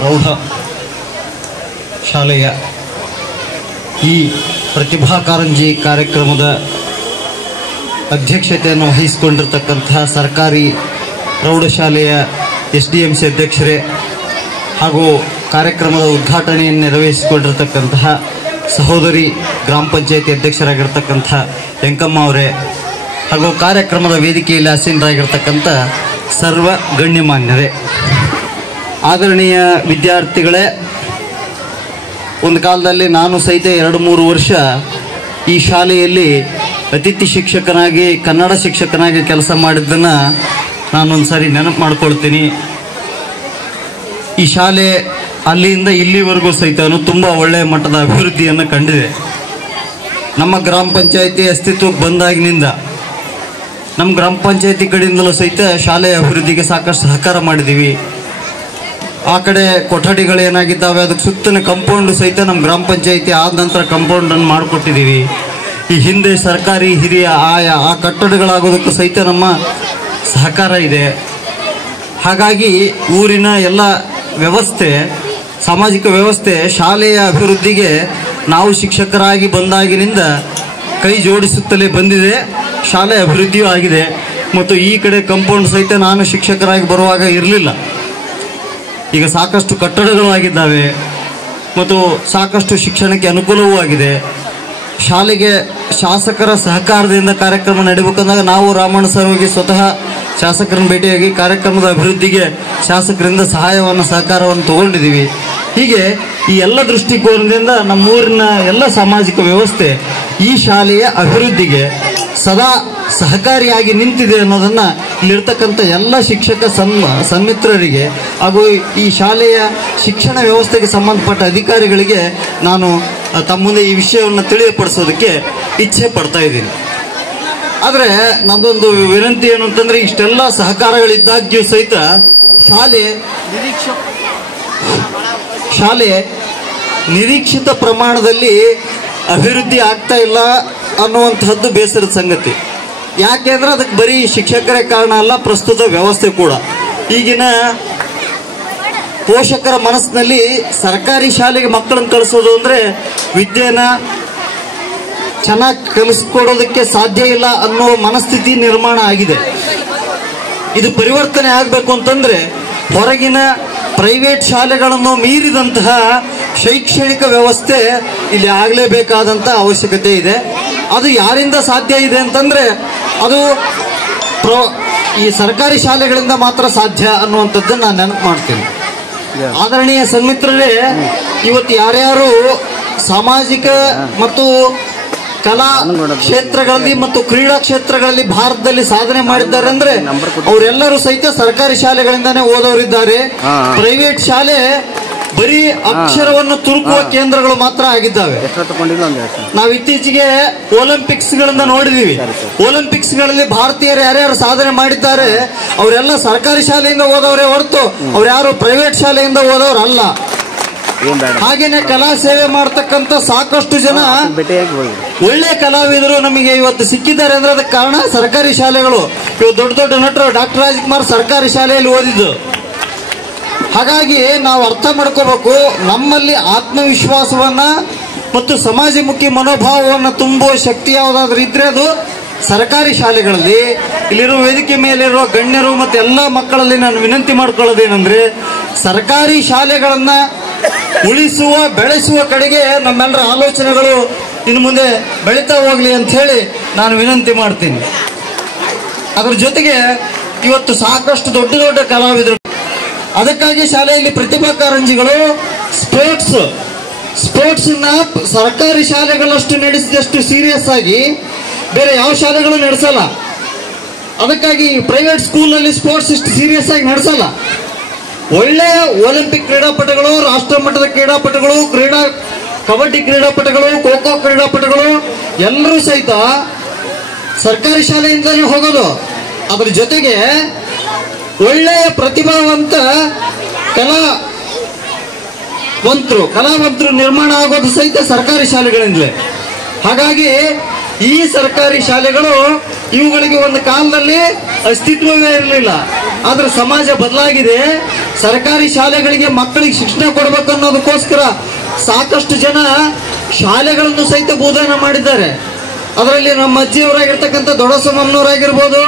ಪ್ರೌಢ ಶಾಲೆಯ ಈ ಪ್ರತಿಭಾ ಕಾರಂಜಿ ಕಾರ್ಯಕ್ರಮದ ಅಧ್ಯಕ್ಷತೆಯನ್ನು ವಹಿಸಿಕೊಂಡಿರ್ತಕ್ಕಂತಹ ಸರ್ಕಾರಿ ಪ್ರೌಢಶಾಲೆಯ SDMC ಅಧ್ಯಕ್ಷರೇ ಹಾಗೂ ಕಾರ್ಯಕ್ರಮದ ಉದ್ಘಾಟನೆಯನ್ನು ನೆರವೇರಿಸಿಕೊಂಡಿರ್ತಕ್ಕಂತಹ ಸಹೋದರಿ ಗ್ರಾಮ ಪಂಚಾಯತಿ ಅಧ್ಯಕ್ಷರಾಗಿರ್ತಕ್ಕಂತಹ ವೆಂಕಮ್ಮ ಅವರೇ ಹಾಗೂ ಕಾರ್ಯಕ್ರಮದ ವೇದಿಕೆಯಲ್ಲಿ ಆಸೀನರಾಗಿರ್ತಕ್ಕಂಥ ಸರ್ವ ಗಣ್ಯಮಾನ್ಯರೇ, ಆದರಣೀಯ ವಿದ್ಯಾರ್ಥಿಗಳೇ, ಒಂದು ಕಾಲದಲ್ಲಿ ನಾನು ಸಹಿತ 2-3 ವರ್ಷ ಈ ಶಾಲೆಯಲ್ಲಿ ಅತಿಥಿ ಶಿಕ್ಷಕನಾಗಿ ಕನ್ನಡ ಶಿಕ್ಷಕನಾಗಿ ಕೆಲಸ ಮಾಡಿದ್ದನ್ನು ನಾನೊಂದು ಸಾರಿ ನೆನಪು ಮಾಡ್ಕೊಳ್ತೀನಿ. ಈ ಶಾಲೆ ಅಲ್ಲಿಂದ ಇಲ್ಲಿವರೆಗೂ ಸಹಿತ ತುಂಬ ಒಳ್ಳೆಯ ಮಟ್ಟದ ಅಭಿವೃದ್ಧಿಯನ್ನು ಕಂಡಿದೆ. ನಮ್ಮ ಗ್ರಾಮ ಪಂಚಾಯಿತಿ ಅಸ್ತಿತ್ವಕ್ಕೆ ಬಂದಾಗಿನಿಂದ ನಮ್ಮ ಗ್ರಾಮ ಪಂಚಾಯಿತಿ ಕಡೆಯಿಂದಲೂ ಸಹಿತ ಶಾಲೆಯ ಅಭಿವೃದ್ಧಿಗೆ ಸಾಕಷ್ಟು ಸಹಕಾರ ಮಾಡಿದ್ದೀವಿ. ಆ ಕಡೆ ಕೊಠಡಿಗಳೇನಾಗಿದ್ದಾವೆ ಅದಕ್ಕೆ ಸುತ್ತಲೂ ಕಾಂಪೌಂಡ್ ಸಹಿತ ನಮ್ಮ ಗ್ರಾಮ ಪಂಚಾಯಿತಿ ಆದ ನಂತರ ಕಾಂಪೌಂಡನ್ನು ಮಾಡಿಕೊಟ್ಟಿದ್ದೀವಿ. ಈ ಹಿಂದೆ ಸರ್ಕಾರಿ ಹಿರಿಯ ಆ ಕಟ್ಟಡಗಳಾಗೋದಕ್ಕೂ ಸಹಿತ ನಮ್ಮ ಸಹಕಾರ ಇದೆ. ಹಾಗಾಗಿ ಊರಿನ ಎಲ್ಲ ವ್ಯವಸ್ಥೆ, ಸಾಮಾಜಿಕ ವ್ಯವಸ್ಥೆ, ಶಾಲೆಯ ಅಭಿವೃದ್ಧಿಗೆ ನಾವು ಶಿಕ್ಷಕರಾಗಿ ಬಂದಾಗಿನಿಂದ ಕೈ ಜೋಡಿಸುತ್ತಲೇ ಬಂದಿದೆ. ಶಾಲೆ ಅಭಿವೃದ್ಧಿಯೂ ಆಗಿದೆ. ಮತ್ತು ಈ ಕಡೆ ಕಾಂಪೌಂಡ್ ಸಹಿತ ನಾನು ಶಿಕ್ಷಕರಾಗಿ ಬರುವಾಗ ಇರಲಿಲ್ಲ. ಈಗ ಸಾಕಷ್ಟು ಕಟ್ಟಡಗಳು ಆಗಿದ್ದಾವೆ ಮತ್ತು ಸಾಕಷ್ಟು ಶಿಕ್ಷಣಕ್ಕೆ ಅನುಕೂಲವೂ ಆಗಿದೆ. ಶಾಲೆಗೆ ಶಾಸಕರ ಸಹಕಾರದಿಂದ ಕಾರ್ಯಕ್ರಮ ನಡೆಯಬೇಕಂದಾಗ ನಾವು ರಾಮಣ್ಣ ಸರ್ ಹೋಗಿ ಸ್ವತಃ ಶಾಸಕರನ್ನು ಭೇಟಿಯಾಗಿ ಕಾರ್ಯಕ್ರಮದ ಅಭಿವೃದ್ಧಿಗೆ ಶಾಸಕರಿಂದ ಸಹಕಾರವನ್ನು ತಗೊಂಡಿದ್ದೀವಿ. ಹೀಗೆ ಈ ಎಲ್ಲ ದೃಷ್ಟಿಕೋನದಿಂದ ನಮ್ಮೂರಿನ ಎಲ್ಲ ಸಾಮಾಜಿಕ ವ್ಯವಸ್ಥೆ ಈ ಶಾಲೆಯ ಅಭಿವೃದ್ಧಿಗೆ ಸದಾ ಸಹಕಾರಿಯಾಗಿ ನಿಂತಿದೆ ಅನ್ನೋದನ್ನು ಇಲ್ಲಿರ್ತಕ್ಕಂಥ ಎಲ್ಲ ಶಿಕ್ಷಕ ಸನ್ಮಿತ್ರರಿಗೆ ಹಾಗೂ ಈ ಶಾಲೆಯ ಶಿಕ್ಷಣ ವ್ಯವಸ್ಥೆಗೆ ಸಂಬಂಧಪಟ್ಟ ಅಧಿಕಾರಿಗಳಿಗೆ ನಾನು ತಮ್ಮ ಮುಂದೆ ಈ ವಿಷಯವನ್ನು ತಿಳಿಯಪಡಿಸೋದಕ್ಕೆ ಇಚ್ಛೆ ಪಡ್ತಾ ಇದ್ದೀನಿ. ಆದರೆ ನನ್ನದೊಂದು ವಿನಂತಿ ಏನು ಅಂತಂದರೆ, ಇಷ್ಟೆಲ್ಲ ಸಹಕಾರಗಳಿದ್ದಾಗ್ಯೂ ಸಹಿತ ಶಾಲೆ ನಿರೀಕ್ಷಿತ ಪ್ರಮಾಣದಲ್ಲಿ ಅಭಿವೃದ್ಧಿ ಆಗ್ತಾ ಇಲ್ಲ ಅನ್ನುವಂತಹದ್ದು ಬೇಸರದ ಸಂಗತಿ. ಯಾಕೆಂದ್ರೆ ಅದಕ್ಕೆ ಬರೀ ಶಿಕ್ಷಕರೇ ಕಾರಣ ಅಲ್ಲ, ಪ್ರಸ್ತುತ ವ್ಯವಸ್ಥೆ ಕೂಡ. ಈಗಿನ ಪೋಷಕರ ಮನಸ್ಸಿನಲ್ಲಿ ಸರ್ಕಾರಿ ಶಾಲೆಗೆ ಮಕ್ಕಳನ್ನು ಕಳಿಸೋದು ಅಂದರೆ ವಿದ್ಯೆನ ಚೆನ್ನಾಗಿ ಕಲಿಸ್ಕೊಡೋದಕ್ಕೆ ಸಾಧ್ಯ ಇಲ್ಲ ಅನ್ನೋ ಮನಸ್ಥಿತಿ ನಿರ್ಮಾಣ ಆಗಿದೆ. ಇದು ಪರಿವರ್ತನೆ ಆಗಬೇಕು ಅಂತಂದ್ರೆ ಹೊರಗಿನ ಪ್ರೈವೇಟ್ ಶಾಲೆಗಳನ್ನು ಮೀರಿದಂತಹ ಶೈಕ್ಷಣಿಕ ವ್ಯವಸ್ಥೆ ಇಲ್ಲಿ ಆಗಲೇಬೇಕಾದಂಥ ಅವಶ್ಯಕತೆ ಇದೆ. ಅದು ಯಾರಿಂದ ಸಾಧ್ಯ ಇದೆ ಅಂತಂದ್ರೆ ಅದು ಈ ಸರ್ಕಾರಿ ಶಾಲೆಗಳಿಂದ ಮಾತ್ರ ಸಾಧ್ಯ ಅನ್ನುವಂಥದ್ದನ್ನು ನಾನು ನೆನಪು ಮಾಡ್ತೀನಿ. ಆದರಣೀಯ ಸನ್ಮಿತ್ರರೇ, ಇವತ್ತು ಯಾರ್ಯಾರು ಸಾಮಾಜಿಕ ಮತ್ತು ಕಲಾ ಕ್ಷೇತ್ರಗಳಲ್ಲಿ ಮತ್ತು ಕ್ರೀಡಾ ಕ್ಷೇತ್ರಗಳಲ್ಲಿ ಭಾರತದಲ್ಲಿ ಸಾಧನೆ ಮಾಡಿದ್ದಾರೆ ಅಂದ್ರೆ ಅವರೆಲ್ಲರೂ ಸಹಿತ ಸರ್ಕಾರಿ ಶಾಲೆಗಳಿಂದಾನೇ ಓದೋರಿದ್ದಾರೆ. ಪ್ರೈವೇಟ್ ಶಾಲೆ ಬರೀ ಅಕ್ಷರವನ್ನು ತುರುಕುವ ಕೇಂದ್ರಗಳು ಮಾತ್ರ ಆಗಿದ್ದಾವೆ. ನಾವು ಇತ್ತೀಚೆಗೆ ಒಲಿಂಪಿಕ್ಸ್ ಗಳನ್ನ ನೋಡಿದೀವಿ. ಒಲಿಂಪಿಕ್ಸ್ ಗಳಲ್ಲಿ ಭಾರತೀಯರು ಯಾರ್ಯಾರು ಸಾಧನೆ ಮಾಡಿದ್ದಾರೆ ಅವರೆಲ್ಲ ಸರ್ಕಾರಿ ಶಾಲೆಯಿಂದ ಓದೋರೇ ಹೊರತು ಅವ್ರು ಯಾರು ಪ್ರೈವೇಟ್ ಶಾಲೆಯಿಂದ ಓದೋರು ಅಲ್ಲ. ಹಾಗೇನೆ ಕಲಾ ಸೇವೆ ಮಾಡತಕ್ಕಂತ ಸಾಕಷ್ಟು ಜನ ಒಳ್ಳೆ ಕಲಾವಿದರು ನಮಗೆ ಇವತ್ತು ಸಿಕ್ಕಿದ್ದಾರೆ ಅಂದ್ರೆ ಅದಕ್ಕೆ ಕಾರಣ ಸರ್ಕಾರಿ ಶಾಲೆಗಳು. ಇವು ದೊಡ್ಡ ದೊಡ್ಡ ನಟರು ಡಾಕ್ಟರ್ ರಾಜ್ಕುಮಾರ್ ಸರ್ಕಾರಿ ಶಾಲೆಯಲ್ಲಿ ಓದಿದ್ದು. ಹಾಗಾಗಿ ನಾವು ಅರ್ಥ ಮಾಡ್ಕೋಬೇಕು, ನಮ್ಮಲ್ಲಿ ಆತ್ಮವಿಶ್ವಾಸವನ್ನ ಮತ್ತು ಸಮಾಜಮುಖಿ ಮನೋಭಾವವನ್ನು ತುಂಬುವ ಶಕ್ತಿ ಯಾವುದಾದ್ರೂ ಇದ್ರೆ ಅದು ಸರ್ಕಾರಿ ಶಾಲೆಗಳಲ್ಲಿ. ಇಲ್ಲಿರುವ ವೇದಿಕೆ ಮೇಲಿರುವ ಗಣ್ಯರು ಮತ್ತು ಎಲ್ಲ ಮಕ್ಕಳಲ್ಲಿ ನಾನು ವಿನಂತಿ ಮಾಡ್ಕೊಳ್ಳೋದೇನೆಂದ್ರೆ, ಸರ್ಕಾರಿ ಶಾಲೆಗಳನ್ನ ಉಳಿಸುವ ಬೆಳೆಸುವ ಕಡೆಗೆ ನಮ್ಮೆಲ್ಲರ ಆಲೋಚನೆಗಳು ಇನ್ನು ಮುಂದೆ ಬೆಳೀತಾ ಹೋಗ್ಲಿ ಅಂತ ಹೇಳಿ ನಾನು ವಿನಂತಿ ಮಾಡ್ತೀನಿ. ಅದ್ರ ಜೊತೆಗೆ ಇವತ್ತು ಸಾಕಷ್ಟು ದೊಡ್ಡ ದೊಡ್ಡ ಕಲಾವಿದರು, ಅದಕ್ಕಾಗಿ ಶಾಲೆಯಲ್ಲಿ ಪ್ರತಿಭಾ ಕಾರಂಜಿಗಳು ಸ್ಪೋರ್ಟ್ಸ್ ಸರ್ಕಾರಿ ಶಾಲೆಗಳಷ್ಟು ನಡೆಸಿದಷ್ಟು ಸೀರಿಯಸ್ ಆಗಿ ಬೇರೆ ಯಾವ ಶಾಲೆಗಳು ನಡೆಸಲ್ಲ. ಅದಕ್ಕಾಗಿ ಪ್ರೈವೇಟ್ ಸ್ಕೂಲ್ನಲ್ಲಿ ಸ್ಪೋರ್ಟ್ಸ್ ಇಷ್ಟು ಸೀರಿಯಸ್ ಆಗಿ ನಡೆಸಲ್ಲ. ಒಳ್ಳೆಯ ಒಲಿಂಪಿಕ್ ಕ್ರೀಡಾಪಟುಗಳು, ರಾಷ್ಟ್ರ ಮಟ್ಟದ ಕ್ರೀಡಾಪಟುಗಳು, ಕಬಡ್ಡಿ ಕ್ರೀಡಾಪಟುಗಳು, ಖೋ ಖೋ ಕ್ರೀಡಾಪಟುಗಳು ಎಲ್ಲರೂ ಸಹಿತ ಸರ್ಕಾರಿ ಶಾಲೆಯಿಂದಲೇ ಹೋಗೋದು. ಅದ್ರ ಜೊತೆಗೆ ಒಳ್ಳೆಯ ಪ್ರತಿಭಾವಂತ ಕಲಾವಂತರು ನಿರ್ಮಾಣ ಆಗೋದು ಸಹಿತ ಸರ್ಕಾರಿ ಶಾಲೆಗಳಿಂದಲೇ. ಹಾಗಾಗಿ ಈ ಸರ್ಕಾರಿ ಶಾಲೆಗಳು ಇವುಗಳಿಗೆ ಒಂದು ಕಾಲದಲ್ಲಿ ಅಸ್ತಿತ್ವವೇ ಇರಲಿಲ್ಲ. ಆದ್ರೆ ಸಮಾಜ ಬದಲಾಗಿದೆ. ಸರ್ಕಾರಿ ಶಾಲೆಗಳಿಗೆ ಮಕ್ಕಳಿಗೆ ಶಿಕ್ಷಣ ಕೊಡಬೇಕು ಅನ್ನೋದಕ್ಕೋಸ್ಕರ ಸಾಕಷ್ಟು ಜನ ಶಾಲೆಗಳನ್ನು ಸಹಿತ ಬೋಧನೆ ಮಾಡಿದ್ದಾರೆ. ಅದರಲ್ಲಿ ನಮ್ಮ ಅಜ್ಜಿಯವರಾಗಿರ್ತಕ್ಕಂಥ ದೊಡ್ಡಸಮ್ಮನವರಾಗಿರ್ಬೋದು,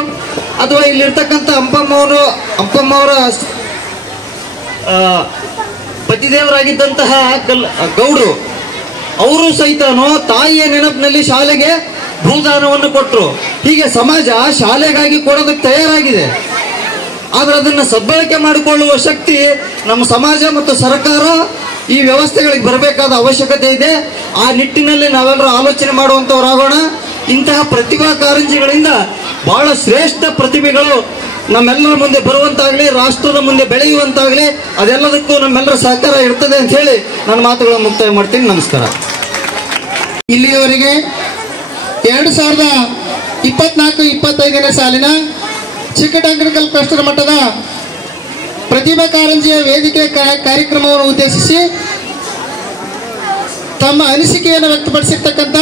ಅಥವಾ ಇಲ್ಲಿರ್ತಕ್ಕಂಥ ಅಂಪಮ್ಮವರ ಪತಿದೇವರಾಗಿದ್ದಂತಹ ಗೌಡ್ರು, ಅವರು ಸಹಿತನೂ ತಾಯಿಯ ನೆನಪಿನಲ್ಲಿ ಶಾಲೆಗೆ ಭೂದಾನವನ್ನು ಕೊಟ್ಟರು. ಹೀಗೆ ಸಮಾಜ ಶಾಲೆಗಾಗಿ ಕೊಡೋದಕ್ಕೆ ತಯಾರಾಗಿದೆ. ಆದರೆ ಅದನ್ನು ಸದ್ಬಳಕೆ ಮಾಡಿಕೊಳ್ಳುವ ಶಕ್ತಿ ನಮ್ಮ ಸಮಾಜ ಮತ್ತು ಸರ್ಕಾರ ಈ ವ್ಯವಸ್ಥೆಗಳಿಗೆ ಬರಬೇಕಾದ ಅವಶ್ಯಕತೆ ಇದೆ. ಆ ನಿಟ್ಟಿನಲ್ಲಿ ನಾವೆಲ್ಲರೂ ಆಲೋಚನೆ ಮಾಡುವಂಥವರಾಗೋಣ. ಇಂತಹ ಪ್ರತಿಭಾ ಕಾರಂಜಿಗಳಿಂದ ಬಹಳ ಶ್ರೇಷ್ಠ ಪ್ರತಿಭೆಗಳು ನಮ್ಮೆಲ್ಲರ ಮುಂದೆ ಬರುವಂತಾಗಲಿ, ರಾಷ್ಟ್ರದ ಮುಂದೆ ಬೆಳೆಯುವಂತಾಗಲಿ, ಅದೆಲ್ಲದಕ್ಕೂ ನಮ್ಮೆಲ್ಲರ ಸಹಕಾರ ಇರ್ತದೆ ಅಂತ ಹೇಳಿ ನನ್ನ ಮಾತುಗಳನ್ನು ಮುಕ್ತಾಯ ಮಾಡ್ತೀನಿ. ನಮಸ್ಕಾರ. ಇಲ್ಲಿಯವರೆಗೆ 2024-25ನೇ ಸಾಲಿನ ಚಿಕ್ಕಟಂಕನಕಲ್ ಕ್ಲಸ್ಟರ್ ಮಟ್ಟದ ಪ್ರತಿಭಾ ಕಾರಂಜಿಯ ವೇದಿಕೆ ಕಾರ್ಯಕ್ರಮವನ್ನು ಉದ್ದೇಶಿಸಿ ತಮ್ಮ ಅನಿಸಿಕೆಯನ್ನು ವ್ಯಕ್ತಪಡಿಸಿರ್ತಕ್ಕಂಥ,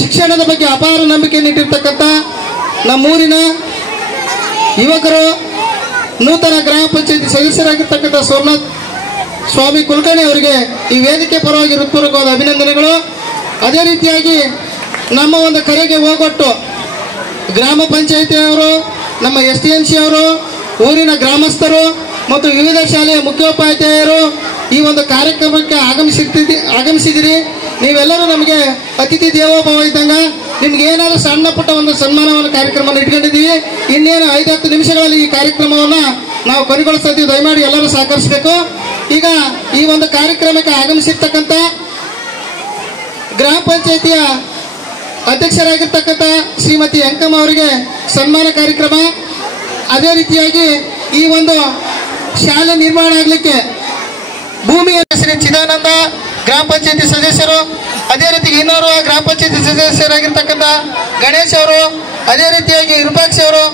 ಶಿಕ್ಷಣದ ಬಗ್ಗೆ ಅಪಾರ ನಂಬಿಕೆಯನ್ನು ಇಟ್ಟಿರ್ತಕ್ಕಂಥ ನಮ್ಮೂರಿನ ಯುವಕರು, ನೂತನ ಗ್ರಾಮ ಪಂಚಾಯತಿ ಸದಸ್ಯರಾಗಿರ್ತಕ್ಕಂಥ ಸೋಮನಾಥ್ ಸ್ವಾಮಿ ಕುಲಕರ್ಣಿ ಅವರಿಗೆ ಈ ವೇದಿಕೆ ಪರವಾಗಿ ಹೃತ್ಪೂರ್ವಕವಾದ ಅಭಿನಂದನೆಗಳು. ಅದೇ ರೀತಿಯಾಗಿ ನಮ್ಮ ಒಂದು ಕರೆಗೆ ಹೋಗೊಟ್ಟು ಗ್ರಾಮ ಪಂಚಾಯಿತಿಯವರು, ನಮ್ಮ STMC ಅವರು, ಊರಿನ ಗ್ರಾಮಸ್ಥರು ಮತ್ತು ವಿವಿಧ ಶಾಲೆಯ ಮುಖ್ಯೋಪಾಧ್ಯಾಯರು ಈ ಒಂದು ಕಾರ್ಯಕ್ರಮಕ್ಕೆ ಆಗಮಿಸಿದಿರಿ. ನೀವೆಲ್ಲರೂ ನಮಗೆ ಅತಿಥಿ ದೇವೋಭವ ಇದ್ದಂಗ. ನಿಮ್ಗೆ ಏನಾದರೂ ಸಣ್ಣ ಪುಟ್ಟ ಒಂದು ಸನ್ಮಾನವನ್ನು ಕಾರ್ಯಕ್ರಮವನ್ನು ಇಟ್ಕೊಂಡಿದ್ದೀವಿ. ಇನ್ನೇನು 5-10 ನಿಮಿಷಗಳಲ್ಲಿ ಈ ಕಾರ್ಯಕ್ರಮವನ್ನು ನಾವು ಕೊನೆಗೊಳಿಸ್ತಾ ಇದ್ದೀವಿ. ದಯಮಾಡಿ ಎಲ್ಲರೂ ಸಹಕರಿಸಬೇಕು. ಈಗ ಈ ಒಂದು ಕಾರ್ಯಕ್ರಮಕ್ಕೆ ಆಗಮಿಸಿರ್ತಕ್ಕಂಥ ಗ್ರಾಮ ಪಂಚಾಯಿತಿಯ ಅಧ್ಯಕ್ಷರಾಗಿರ್ತಕ್ಕಂಥ ಶ್ರೀಮತಿ ಅಂಕಮ್ಮ ಅವರಿಗೆ ಸನ್ಮಾನ ಕಾರ್ಯಕ್ರಮ. ಅದೇ ರೀತಿಯಾಗಿ ಈ ಒಂದು ಶಾಲೆ ನಿರ್ಮಾಣ ಆಗಲಿಕ್ಕೆ ಭೂಮಿಯ ಶ್ರೀ ಚಿದಾನಂದ ಗ್ರಾಮ ಪಂಚಾಯತಿ ಸದಸ್ಯರು, ಅದೇ ರೀತಿ ಇನ್ನೋರ್ವ ಗ್ರಾಮ ಪಂಚಾಯತಿ ಸದಸ್ಯರಾಗಿರ್ತಕ್ಕಂಥ ಗಣೇಶ್ ಅವರು, ಅದೇ ರೀತಿಯಾಗಿ ವಿರೂಪಾಕ್ಷಿ ಅವರು,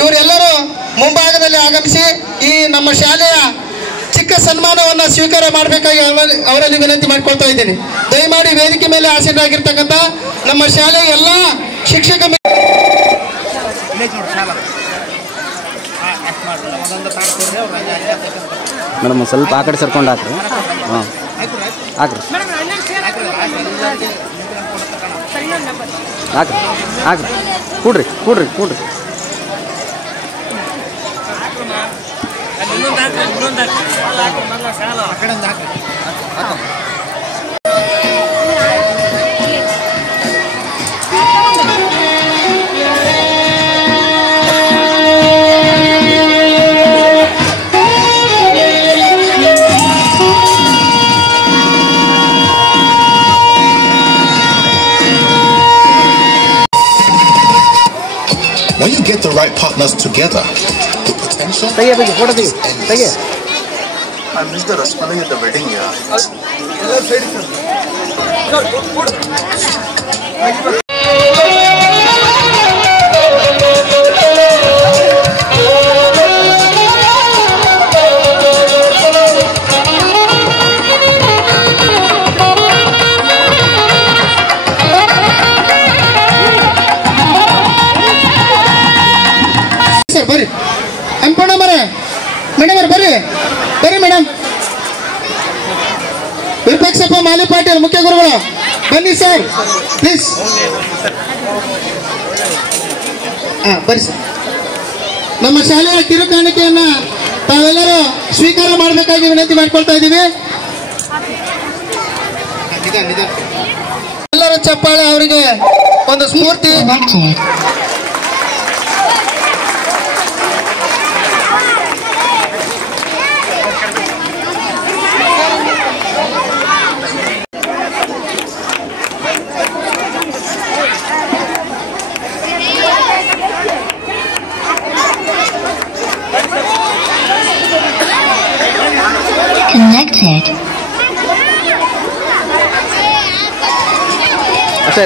ಇವರೆಲ್ಲರೂ ಮುಂಭಾಗದಲ್ಲಿ ಆಗಮಿಸಿ ಈ ನಮ್ಮ ಶಾಲೆಯ ಚಿಕ್ಕ ಸನ್ಮಾನವನ್ನು ಸ್ವೀಕಾರ ಮಾಡಬೇಕಾಗಿ ಅವರಲ್ಲಿ ವಿನಂತಿ ಮಾಡಿಕೊಳ್ತಾ ಇದ್ದೀನಿ. ದಯಮಾಡಿ ವೇದಿಕೆ ಮೇಲೆ ಆಸೀನರಾಗಿರ್ತಕ್ಕಂಥ ನಮ್ಮ ಶಾಲೆಯ ಎಲ್ಲ ಶಿಕ್ಷಕ ಮೇಡಮ್ ಸ್ವಲ್ಪ ಆ ಕಡೆ ಸರ್ಕೊಂಡು ಹಾಕ್ರಿ. ಹಾಂ ಹಾಕ್ರಿ ಹಾಕ್ರಿ ಹಾಕ್ರಿ ಕೂಡ್ರಿ ಕೂಡ್ರಿ ಕೂಡ್ರಿ. When you get the right partners together, the potential is endless. I missed the Rasmalai at the wedding, yeah. ಬರ್ರಿ ಅನ್ಪಣ್ಣ ಮೇಡಮ್ ಬರ್ರಿ ಬರ್ರಿ ಮೇಡಮ್. ವಿರೂಪಾಕ್ಷಪ್ಪ ಮಾಲಿ ಪಾಟೀಲ್ ಮುಖ್ಯ ಗುರುಗಳು ಬನ್ನಿ ಸರ್, ಪ್ಲೀಸ್. ಬರ್ರಿ ಸರ್. ನಮ್ಮ ಶಾಲೆಯ ಕಿರು ಕಾಣಿಕೆಯನ್ನ ತಾವೆಲ್ಲರೂ ಸ್ವೀಕಾರ ಮಾಡಬೇಕಾಗಿ ವಿನಂತಿ ಮಾಡ್ಕೊಳ್ತಾ ಇದ್ದೀವಿ. ಎಲ್ಲರೂ ಚಪ್ಪಾಳೆ ಅವರಿಗೆ ಒಂದು ಸ್ಫೂರ್ತಿ. Connected. ಅಷ್ಟೇ.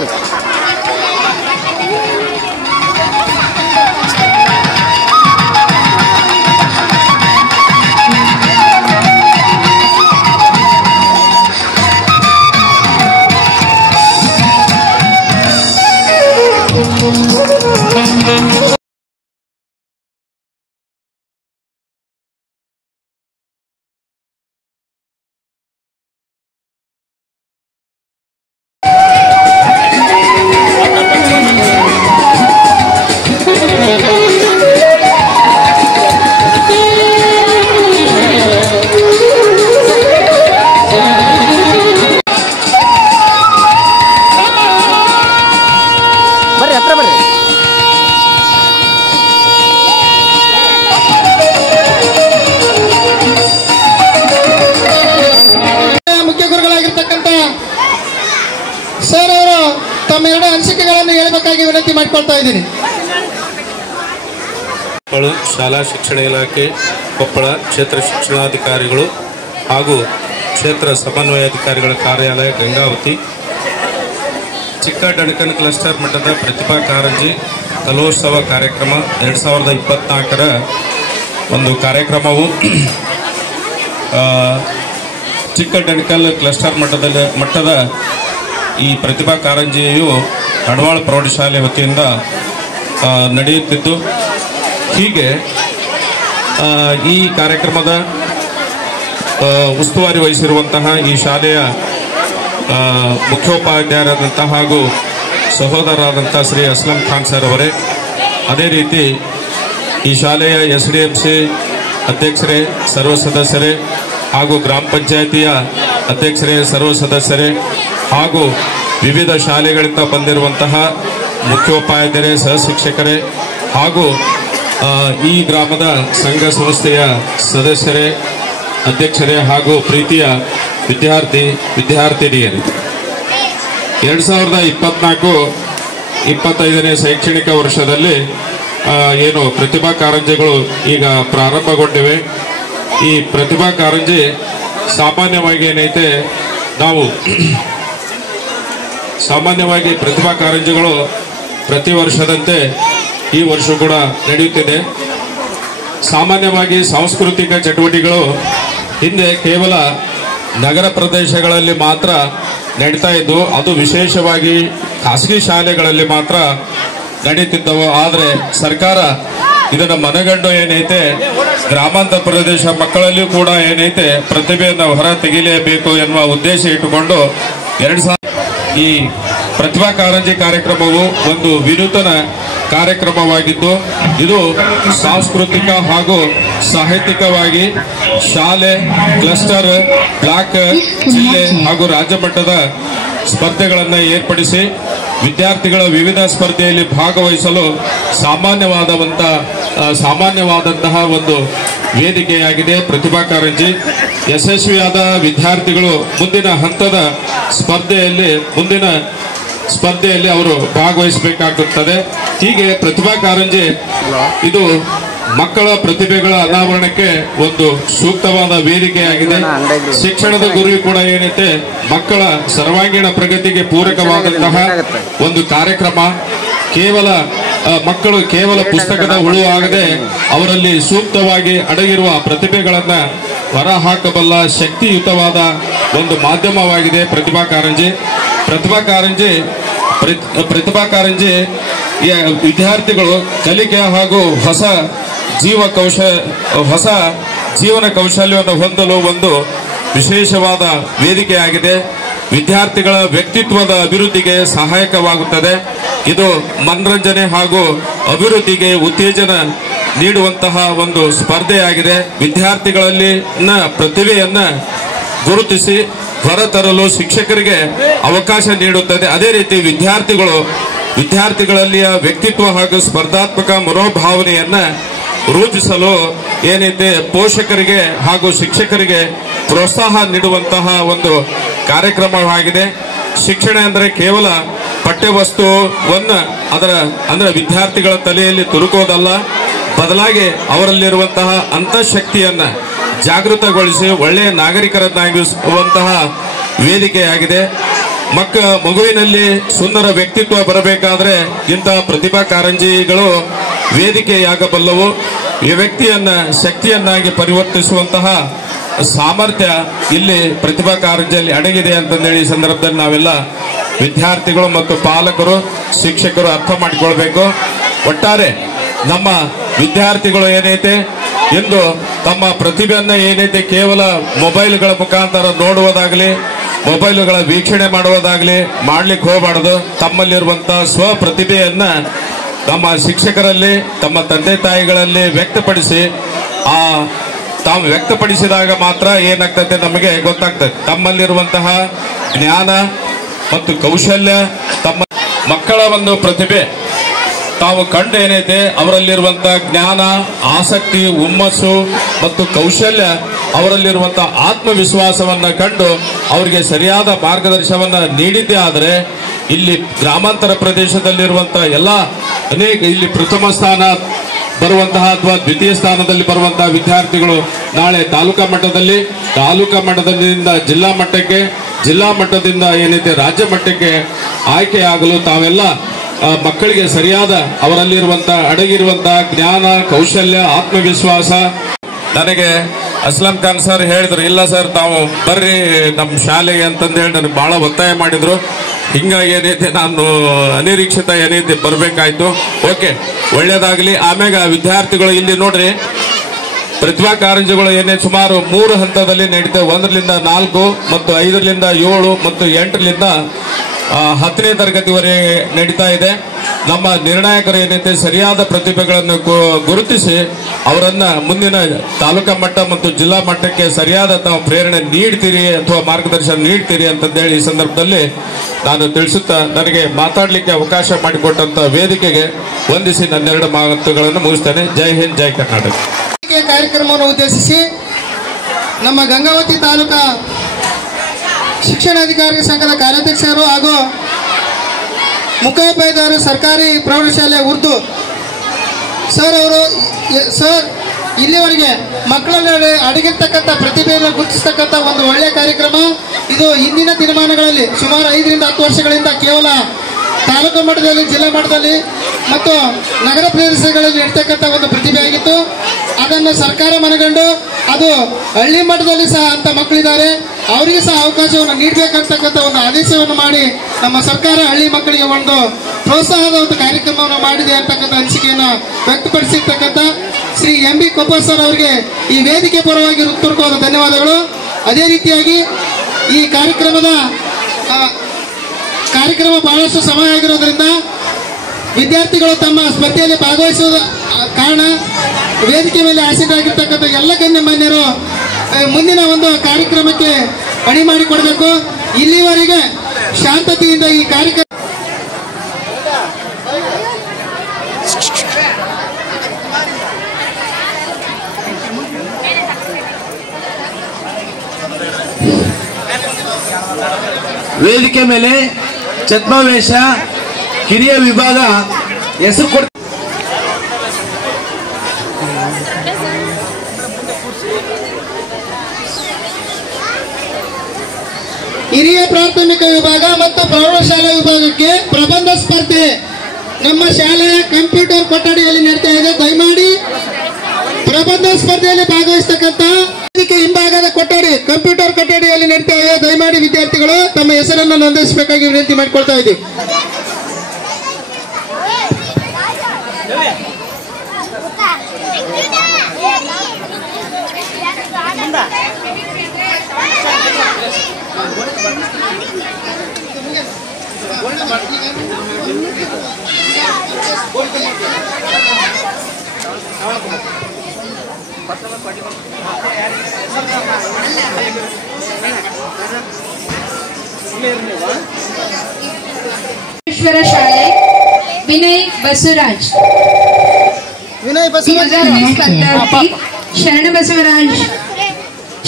ತಮ್ಮ 2 ಅನಿಸಿಕೆಗಳನ್ನು ಹೇಳಬೇಕಾಗಿ ವಿನಂತಿ ಮಾಡಿಕೊಳ್ತಾ ಇದ್ದೀನಿ. ಶಾಲಾ ಶಿಕ್ಷಣ ಇಲಾಖೆ ಕೊಪ್ಪಳ ಕ್ಷೇತ್ರ ಶಿಕ್ಷಣಾಧಿಕಾರಿಗಳು ಹಾಗೂ ಕ್ಷೇತ್ರ ಸಮನ್ವಯಾಧಿಕಾರಿಗಳ ಕಾರ್ಯಾಲಯ ಗಂಗಾವತಿ ಚಿಕ್ಕ ಡಣಕನ್ ಕ್ಲಸ್ಟರ್ ಮಟ್ಟದ ಪ್ರತಿಭಾ ಕಾರಂಜಿ ಕಲೋತ್ಸವ ಕಾರ್ಯಕ್ರಮ 2024ರ ಒಂದು ಕಾರ್ಯಕ್ರಮವು ಚಿಕ್ಕ ಡಣಕಲ್ ಕ್ಲಸ್ಟರ್ ಮಟ್ಟದ ಈ ಪ್ರತಿಭಾ ಕಾರಂಜಿಯು ಅಡವಾಳ ಪ್ರೌಢಶಾಲೆ ವತಿಯಿಂದ ನಡೆಯುತ್ತಿದ್ದು, ಹೀಗೆ ಈ ಕಾರ್ಯಕ್ರಮದ ಉಸ್ತುವಾರಿ ವಹಿಸಿರುವಂತಹ ಈ ಶಾಲೆಯ ಮುಖ್ಯೋಪಾಧ್ಯಾಯರಾದಂತಹ ಹಾಗೂ ಸಹೋದರರಾದಂಥ ಶ್ರೀ ಅಸ್ಲಂ ಖಾನ್ ಸರ್ ಅವರೇ, ಅದೇ ರೀತಿ ಈ ಶಾಲೆಯ SDMC ಅಧ್ಯಕ್ಷರೇ, ಸರ್ವ ಸದಸ್ಯರೇ ಹಾಗೂ ಗ್ರಾಮ ಪಂಚಾಯಿತಿಯ ಅಧ್ಯಕ್ಷರೇ, ಸರ್ವ ಸದಸ್ಯರೇ ಹಾಗೂ ವಿವಿಧ ಶಾಲೆಗಳಿಂದ ಬಂದಿರುವಂತಹ ಮುಖ್ಯೋಪಾಧ್ಯಾಯರೇ, ಸಹ ಶಿಕ್ಷಕರೇ ಹಾಗೂ ಈ ಗ್ರಾಮದ ಸಂಘ ಸಂಸ್ಥೆಯ ಸದಸ್ಯರೇ, ಅಧ್ಯಕ್ಷರೇ ಹಾಗೂ ಪ್ರೀತಿಯ ವಿದ್ಯಾರ್ಥಿನಿಯರೇ, 2024-25ನೇ ಶೈಕ್ಷಣಿಕ ವರ್ಷದಲ್ಲಿ ಏನು ಪ್ರತಿಭಾ ಕಾರಂಜಿಗಳು ಈಗ ಪ್ರಾರಂಭಗೊಂಡಿವೆ. ಈ ಪ್ರತಿಭಾ ಕಾರಂಜಿ ಸಾಮಾನ್ಯವಾಗಿ ಏನೈತೆ, ಸಾಮಾನ್ಯವಾಗಿ ಪ್ರತಿಭಾ ಕಾರಂಜಿಗಳು ಪ್ರತಿ ವರ್ಷದಂತೆ ಈ ವರ್ಷ ಕೂಡ ನಡೆಯುತ್ತಿದೆ. ಸಾಮಾನ್ಯವಾಗಿ ಸಾಂಸ್ಕೃತಿಕ ಚಟುವಟಿಕೆಗಳು ಹಿಂದೆ ಕೇವಲ ನಗರ ಪ್ರದೇಶಗಳಲ್ಲಿ ಮಾತ್ರ ನಡೀತಾ ಇದ್ದು, ಅದು ವಿಶೇಷವಾಗಿ ಖಾಸಗಿ ಶಾಲೆಗಳಲ್ಲಿ ಮಾತ್ರ ನಡೀತಿದ್ದವು. ಆದರೆ ಸರ್ಕಾರ ಇದನ್ನು ಮನಗಂಡು ಏನೈತೆ ಗ್ರಾಮಾಂತರ ಪ್ರದೇಶ ಮಕ್ಕಳಲ್ಲಿಯೂ ಕೂಡ ಏನೈತೆ ಪ್ರತಿಭೆಯನ್ನು ಹೊರ ತೆಗೆಯಲೇಬೇಕು ಎನ್ನುವ ಉದ್ದೇಶ ಇಟ್ಟುಕೊಂಡು ಈ ಪ್ರತಿಭಾ ಕಾರಂಜಿ ಕಾರ್ಯಕ್ರಮವು ಒಂದು ವಿನೂತನ ಕಾರ್ಯಕ್ರಮವಾಗಿದ್ದು, ಇದು ಸಾಂಸ್ಕೃತಿಕ ಹಾಗೂ ಸಾಹಿತ್ಯಿಕವಾಗಿ ಶಾಲೆ, ಕ್ಲಸ್ಟರ್, ಬ್ಲಾಕ್, ಜಿಲ್ಲೆ ಹಾಗೂ ರಾಜ್ಯ ಮಟ್ಟದ ಸ್ಪರ್ಧೆಗಳನ್ನು ಏರ್ಪಡಿಸಿ ವಿದ್ಯಾರ್ಥಿಗಳ ವಿವಿಧ ಸ್ಪರ್ಧೆಯಲ್ಲಿ ಭಾಗವಹಿಸಲು ಸಾಮಾನ್ಯವಾದಂತಹ ಒಂದು ವೇದಿಕೆಯಾಗಿದೆ ಪ್ರತಿಭಾ ಕಾರಂಜಿ. ಯಶಸ್ವಿಯಾದ ವಿದ್ಯಾರ್ಥಿಗಳು ಮುಂದಿನ ಹಂತದ ಸ್ಪರ್ಧೆಯಲ್ಲಿ ಅವರು ಭಾಗವಹಿಸಬೇಕಾಗುತ್ತದೆ. ಹೀಗೆ ಪ್ರತಿಭಾ ಕಾರಂಜಿ ಇದು ಮಕ್ಕಳ ಪ್ರತಿಭೆಗಳ ಅನಾವರಣಕ್ಕೆ ಒಂದು ಸೂಕ್ತವಾದ ವೇದಿಕೆಯಾಗಿದೆ. ಶಿಕ್ಷಣದ ಗುರಿ ಕೂಡ ಏನೈತೆ ಮಕ್ಕಳ ಸರ್ವಾಂಗೀಣ ಪ್ರಗತಿಗೆ ಪೂರಕವಾದಂತಹ ಒಂದು ಕಾರ್ಯಕ್ರಮ. ಮಕ್ಕಳು ಕೇವಲ ಪುಸ್ತಕದ ಹುಳು ಆಗದೆ ಅವರಲ್ಲಿ ಸೂಕ್ತವಾಗಿ ಅಡಗಿರುವ ಪ್ರತಿಭೆಗಳನ್ನ ಹೊರಹಾಕಬಲ್ಲ ಶಕ್ತಿಯುತವಾದ ಒಂದು ಮಾಧ್ಯಮವಾಗಿದೆ ಪ್ರತಿಭಾ ಕಾರಂಜಿ. ಪ್ರತಿಭಾ ಕಾರಂಜಿ ವಿದ್ಯಾರ್ಥಿಗಳು ಕಲಿಕೆ ಹಾಗೂ ಹೊಸ ಜೀವನ ಕೌಶಲ್ಯವನ್ನು ಹೊಂದಲು ಒಂದು ವಿಶೇಷವಾದ ವೇದಿಕೆಯಾಗಿದೆ. ವಿದ್ಯಾರ್ಥಿಗಳ ವ್ಯಕ್ತಿತ್ವದ ಅಭಿವೃದ್ಧಿಗೆ ಸಹಾಯಕವಾಗುತ್ತದೆ. ಇದು ಮನರಂಜನೆ ಹಾಗೂ ಅಭಿವೃದ್ಧಿಗೆ ಉತ್ತೇಜನ ನೀಡುವಂತಹ ಒಂದು ಸ್ಪರ್ಧೆಯಾಗಿದೆ. ವಿದ್ಯಾರ್ಥಿಗಳಲ್ಲಿ ಪ್ರತಿಭೆಯನ್ನ ಗುರುತಿಸಿ ಹೊರತರಲು ಶಿಕ್ಷಕರಿಗೆ ಅವಕಾಶ ನೀಡುತ್ತದೆ. ಅದೇ ರೀತಿ ವಿದ್ಯಾರ್ಥಿಗಳಲ್ಲಿಯ ವ್ಯಕ್ತಿತ್ವ ಹಾಗೂ ಸ್ಪರ್ಧಾತ್ಮಕ ಮನೋಭಾವನೆಯನ್ನ ರೂಪಿಸಲು ಏನೈತೆ ಪೋಷಕರಿಗೆ ಹಾಗೂ ಶಿಕ್ಷಕರಿಗೆ ಪ್ರೋತ್ಸಾಹ ನೀಡುವಂತಹ ಒಂದು ಕಾರ್ಯಕ್ರಮವಾಗಿದೆ. ಶಿಕ್ಷಣ ಅಂದರೆ ಕೇವಲ ಪಠ್ಯವಸ್ತುವನ್ನ ಅಂದ್ರೆ ವಿದ್ಯಾರ್ಥಿಗಳ ತಲೆಯಲ್ಲಿ ತುರುಕೋದಲ್ಲ, ಬದಲಾಗಿ ಅವರಲ್ಲಿರುವಂತಹ ಅಂತಃಶಕ್ತಿಯನ್ನ ಜಾಗೃತಗೊಳಿಸಿ ಒಳ್ಳೆಯ ನಾಗರಿಕರನ್ನಾಗಿಸುವಂತಹ ವೇದಿಕೆಯಾಗಿದೆ. ಮಗುವಿನಲ್ಲಿ ಸುಂದರ ವ್ಯಕ್ತಿತ್ವ ಬರಬೇಕಾದ್ರೆ ಇಂತಹ ಪ್ರತಿಭಾ ಕಾರಂಜಿಗಳು ವೇದಿಕೆಯಾಗಬಲ್ಲವು. ಈ ವ್ಯಕ್ತಿಯನ್ನ ಶಕ್ತಿಯನ್ನಾಗಿ ಪರಿವರ್ತಿಸುವಂತಹ ಸಾಮರ್ಥ್ಯ ಇಲ್ಲಿ ಪ್ರತಿಭಾ ಕಾರಂಜಿಯಲ್ಲಿ ಅಡಗಿದೆ ಅಂತಂದೇಳಿ ಈ ಸಂದರ್ಭದಲ್ಲಿ ನಾವೆಲ್ಲ ವಿದ್ಯಾರ್ಥಿಗಳು ಮತ್ತು ಪಾಲಕರು, ಶಿಕ್ಷಕರು ಅರ್ಥ ಮಾಡಿಕೊಳ್ಬೇಕು. ಒಟ್ಟಾರೆ ನಮ್ಮ ವಿದ್ಯಾರ್ಥಿಗಳು ಏನೈತೆ ಇಂದು ತಮ್ಮ ಪ್ರತಿಭೆಯನ್ನ ಏನೈತೆ ಕೇವಲ ಮೊಬೈಲ್ಗಳ ಮುಖಾಂತರ ನೋಡುವುದಾಗಲಿ, ಮೊಬೈಲ್ಗಳ ವೀಕ್ಷಣೆ ಮಾಡುವುದಾಗಲಿ ಮಾಡ್ಲಿಕ್ಕೆ ಹೋಗಬಾರದು. ತಮ್ಮಲ್ಲಿರುವಂತಹ ಸ್ವಪ್ರತಿಭೆಯನ್ನ ನಮ್ಮ ಶಿಕ್ಷಕರಲ್ಲಿ, ತಮ್ಮ ತಂದೆ ತಾಯಿಗಳಲ್ಲಿ ವ್ಯಕ್ತಪಡಿಸಿ ತಾವು ವ್ಯಕ್ತಪಡಿಸಿದಾಗ ಮಾತ್ರ ಏನಾಗ್ತದೆ ನಮಗೆ ಗೊತ್ತಾಗ್ತದೆ. ತಮ್ಮಲ್ಲಿರುವಂತಹ ಜ್ಞಾನ ಮತ್ತು ಕೌಶಲ್ಯ, ತಮ್ಮ ಮಕ್ಕಳ ಒಂದು ಪ್ರತಿಭೆ ತಾವು ಕಂಡು ಏನೈತೆ ಅವರಲ್ಲಿರುವಂತಹ ಜ್ಞಾನ, ಆಸಕ್ತಿ, ಹುಮ್ಮಸ್ಸು ಮತ್ತು ಕೌಶಲ್ಯ, ಅವರಲ್ಲಿರುವಂತಹ ಆತ್ಮವಿಶ್ವಾಸವನ್ನ ಕಂಡು ಅವರಿಗೆ ಸರಿಯಾದ ಮಾರ್ಗದರ್ಶನವನ್ನ ನೀಡಿದ್ದೇ ಆದರೆ ಇಲ್ಲಿ ಗ್ರಾಮಾಂತರ ಪ್ರದೇಶದಲ್ಲಿರುವಂತಹ ಎಲ್ಲ ಅನೇಕ ಇಲ್ಲಿ ಪ್ರಥಮ ಸ್ಥಾನ ಬರುವಂತಹ ಅಥವಾ ದ್ವಿತೀಯ ಸ್ಥಾನದಲ್ಲಿ ಬರುವಂತಹ ವಿದ್ಯಾರ್ಥಿಗಳು ನಾಳೆ ತಾಲೂಕಾ ಮಟ್ಟದಿಂದ ಜಿಲ್ಲಾ ಮಟ್ಟಕ್ಕೆ, ಜಿಲ್ಲಾ ಮಟ್ಟದಿಂದ ಏನೈತೆ ರಾಜ್ಯ ಮಟ್ಟಕ್ಕೆ ಆಯ್ಕೆಯಾಗಲು ತಾವೆಲ್ಲ ಮಕ್ಕಳಿಗೆ ಸರಿಯಾದ ಅವರಲ್ಲಿರುವಂತಹ ಅಡಗಿರುವಂತಹ ಜ್ಞಾನ, ಕೌಶಲ್ಯ, ಆತ್ಮವಿಶ್ವಾಸ. ನನಗೆ ಅಸ್ಲಂ ಖಾನ್ ಸರ್ ಹೇಳಿದ್ರು, ಇಲ್ಲ ಸರ್ ತಾವು ಬರ್ರಿ ನಮ್ಮ ಶಾಲೆಗೆ ಅಂತಂದೇಳಿ ನನಗೆ ಬಹಳ ಒತ್ತಾಯ ಮಾಡಿದ್ರು. ಹಿಂಗಾಗಿ ಏನೈತೆ ನಾನು ಅನಿರೀಕ್ಷಿತ ಏನೈತೆ ಬರಬೇಕಾಯ್ತು. ಓಕೆ, ಒಳ್ಳೇದಾಗಲಿ. ಆಮ್ಯಾಗ ವಿದ್ಯಾರ್ಥಿಗಳು ಇಲ್ಲಿ ನೋಡ್ರಿ, ಪ್ರತಿಭಾ ಕಾರಂಜಿಗಳು ಏನೈತೆ ಸುಮಾರು 3 ಹಂತದಲ್ಲಿ ನಡೀತವೆ. 1ರಿಂದ 4 ಮತ್ತು 5ರಿಂದ 7 ಮತ್ತು 8ರಿಂದ 10ನೇ ತರಗತಿವರೆಗೆ ನಡೀತಾ ಇದೆ. ನಮ್ಮ ನಿರ್ಣಾಯಕರು ಏನೈತೆ ಸರಿಯಾದ ಪ್ರತಿಭೆಗಳನ್ನು ಗುರುತಿಸಿ ಅವರನ್ನ ಮುಂದಿನ ತಾಲೂಕಾ ಮಟ್ಟ ಮತ್ತು ಜಿಲ್ಲಾ ಮಟ್ಟಕ್ಕೆ ಸರಿಯಾದ ತಾವು ಪ್ರೇರಣೆ ನೀಡ್ತೀರಿ ಅಥವಾ ಮಾರ್ಗದರ್ಶನ ನೀಡ್ತೀರಿ ಅಂತಂದೇಳಿ ಈ ಸಂದರ್ಭದಲ್ಲಿ ನಾನು ತಿಳಿಸುತ್ತಾ ನನಗೆ ಮಾತಾಡಲಿಕ್ಕೆ ಅವಕಾಶ ಮಾಡಿಕೊಟ್ಟಂತ ವೇದಿಕೆಗೆ ವಂದಿಸಿ ನನ್ನೆರಡು ಮಾತುಗಳನ್ನು ಮುಗಿಸ್ತೇನೆ. ಜೈ ಹಿಂದ್, ಜೈ ಕರ್ನಾಟಕ. ಕಾರ್ಯಕ್ರಮವನ್ನು ಉದ್ದೇಶಿಸಿ ನಮ್ಮ ಗಂಗಾವತಿ ತಾಲೂಕಾ ಶಿಕ್ಷಣಾಧಿಕಾರಿ ಸಂಘದ ಕಾರ್ಯಾಧ್ಯಕ್ಷರು ಹಾಗೂ ಮುಖೋಪಾಧ್ಯಾಯರು ಸರ್ಕಾರಿ ಪ್ರೌಢಶಾಲೆ ಉರ್ದು ಸರ್ ಅವರು ಇಲ್ಲಿವರೆಗೆ ಮಕ್ಕಳಲ್ಲಿ ಅಡಗಿರ್ತಕ್ಕಂಥ ಪ್ರತಿಭೆಯನ್ನು ಗುರುತಿಸ್ತಕ್ಕಂಥ ಒಂದು ಒಳ್ಳೆಯ ಕಾರ್ಯಕ್ರಮ ಇದು. ಇಂದಿನ ದಿನಮಾನಗಳಲ್ಲಿ ಸುಮಾರು 5ರಿಂದ 10 ವರ್ಷಗಳಿಂದ ಕೇವಲ ತಾಲೂಕು ಮಟ್ಟದಲ್ಲಿ, ಜಿಲ್ಲಾ ಮಟ್ಟದಲ್ಲಿ ಮತ್ತು ನಗರ ಪ್ರದೇಶಗಳಲ್ಲಿ ಇರ್ತಕ್ಕಂಥ ಒಂದು ಪ್ರತಿಭೆ ಆಗಿತ್ತು. ಅದನ್ನು ಸರ್ಕಾರ ಮನಗಂಡು ಅದು ಹಳ್ಳಿ ಮಟ್ಟದಲ್ಲಿ ಸಹ ಅಂತ ಮಕ್ಕಳಿದ್ದಾರೆ, ಅವರಿಗೆ ಸಹ ಅವಕಾಶವನ್ನು ನೀಡಬೇಕಂತಕ್ಕಂಥ ಒಂದು ಆದೇಶವನ್ನು ಮಾಡಿ ನಮ್ಮ ಸರ್ಕಾರ ಹಳ್ಳಿ ಮಕ್ಕಳಿಗೆ ಒಂದು ಪ್ರೋತ್ಸಾಹದ ಒಂದು ಕಾರ್ಯಕ್ರಮವನ್ನು ಮಾಡಿದೆ ಅಂತಕ್ಕಂಥ ಅನಿಸಿಕೆಯನ್ನು ವ್ಯಕ್ತಪಡಿಸಿರ್ತಕ್ಕಂಥ ಶ್ರೀ MB ಕೊಪ್ಪರ್ ಸರ್ ಅವರಿಗೆ ಈ ವೇದಿಕೆ ಪರವಾಗಿ ಹೃತ್ಪೂರ್ವಕವಾದ ಧನ್ಯವಾದಗಳು. ಅದೇ ರೀತಿಯಾಗಿ ಈ ಕಾರ್ಯಕ್ರಮ ಬಹಳಷ್ಟು ಸಮಯ ಆಗಿರೋದ್ರಿಂದ ವಿದ್ಯಾರ್ಥಿಗಳು ತಮ್ಮ ಸ್ಪರ್ಧೆಯಲ್ಲಿ ಭಾಗವಹಿಸುವ ಕಾರಣ ವೇದಿಕೆ ಮೇಲೆ ಆಸೀನರಾಗಿರ್ತಕ್ಕಂಥ ಎಲ್ಲ ಗಣ್ಯಮಾನ್ಯರು ಮುಂದಿನ ಒಂದು ಕಾರ್ಯಕ್ರಮಕ್ಕೆ ಅಣಿ ಮಾಡಿಕೊಡಬೇಕು. ಇಲ್ಲಿವರೆಗೆ ಶಾಂತತೆಯಿಂದ ಈ ಕಾರ್ಯಕ್ರಮ ವೇದಿಕೆ ಮೇಲೆ ಛದ್ಮವೇಷ ಕಿರಿಯ ವಿಭಾಗ ಹೆಸರು ಕೊಡ ಹಿರಿಯ ಪ್ರಾಥಮಿಕ ವಿಭಾಗ ಮತ್ತು ಪ್ರೌಢಶಾಲಾ ವಿಭಾಗಕ್ಕೆ ಪ್ರಬಂಧ ಸ್ಪರ್ಧೆ ನಮ್ಮ ಶಾಲೆಯ ಕಂಪ್ಯೂಟರ್ ಕೊಠಡಿಯಲ್ಲಿ ನಡೀತಾ ಇದೆ. ದಯಮಾಡಿ ಪ್ರಬಂಧ ಸ್ಪರ್ಧೆಯಲ್ಲಿ ಭಾಗವಹಿಸತಕ್ಕಂಥ ಹಿಂಭಾಗದ ಕೊಠಡಿ, ಕಂಪ್ಯೂಟರ್ ಕೊಠಡಿಯಲ್ಲಿ ನಡೀತಾ ಇದೆ. ದಯಮಾಡಿ ವಿದ್ಯಾರ್ಥಿಗಳು ತಮ್ಮ ಹೆಸರನ್ನು ನೋಂದಾಯಿಸಬೇಕಾಗಿ ವಿನಂತಿ ಮಾಡಿಕೊಳ್ತಾ ಇದ್ದೀವಿ. ಶಾಲೆ ವಿನಯ್ ಬಸವರಾಜ್ ಸ್ಪರ್ಧಾರ್ಥಿ ಶರಣ ಬಸವರಾಜ್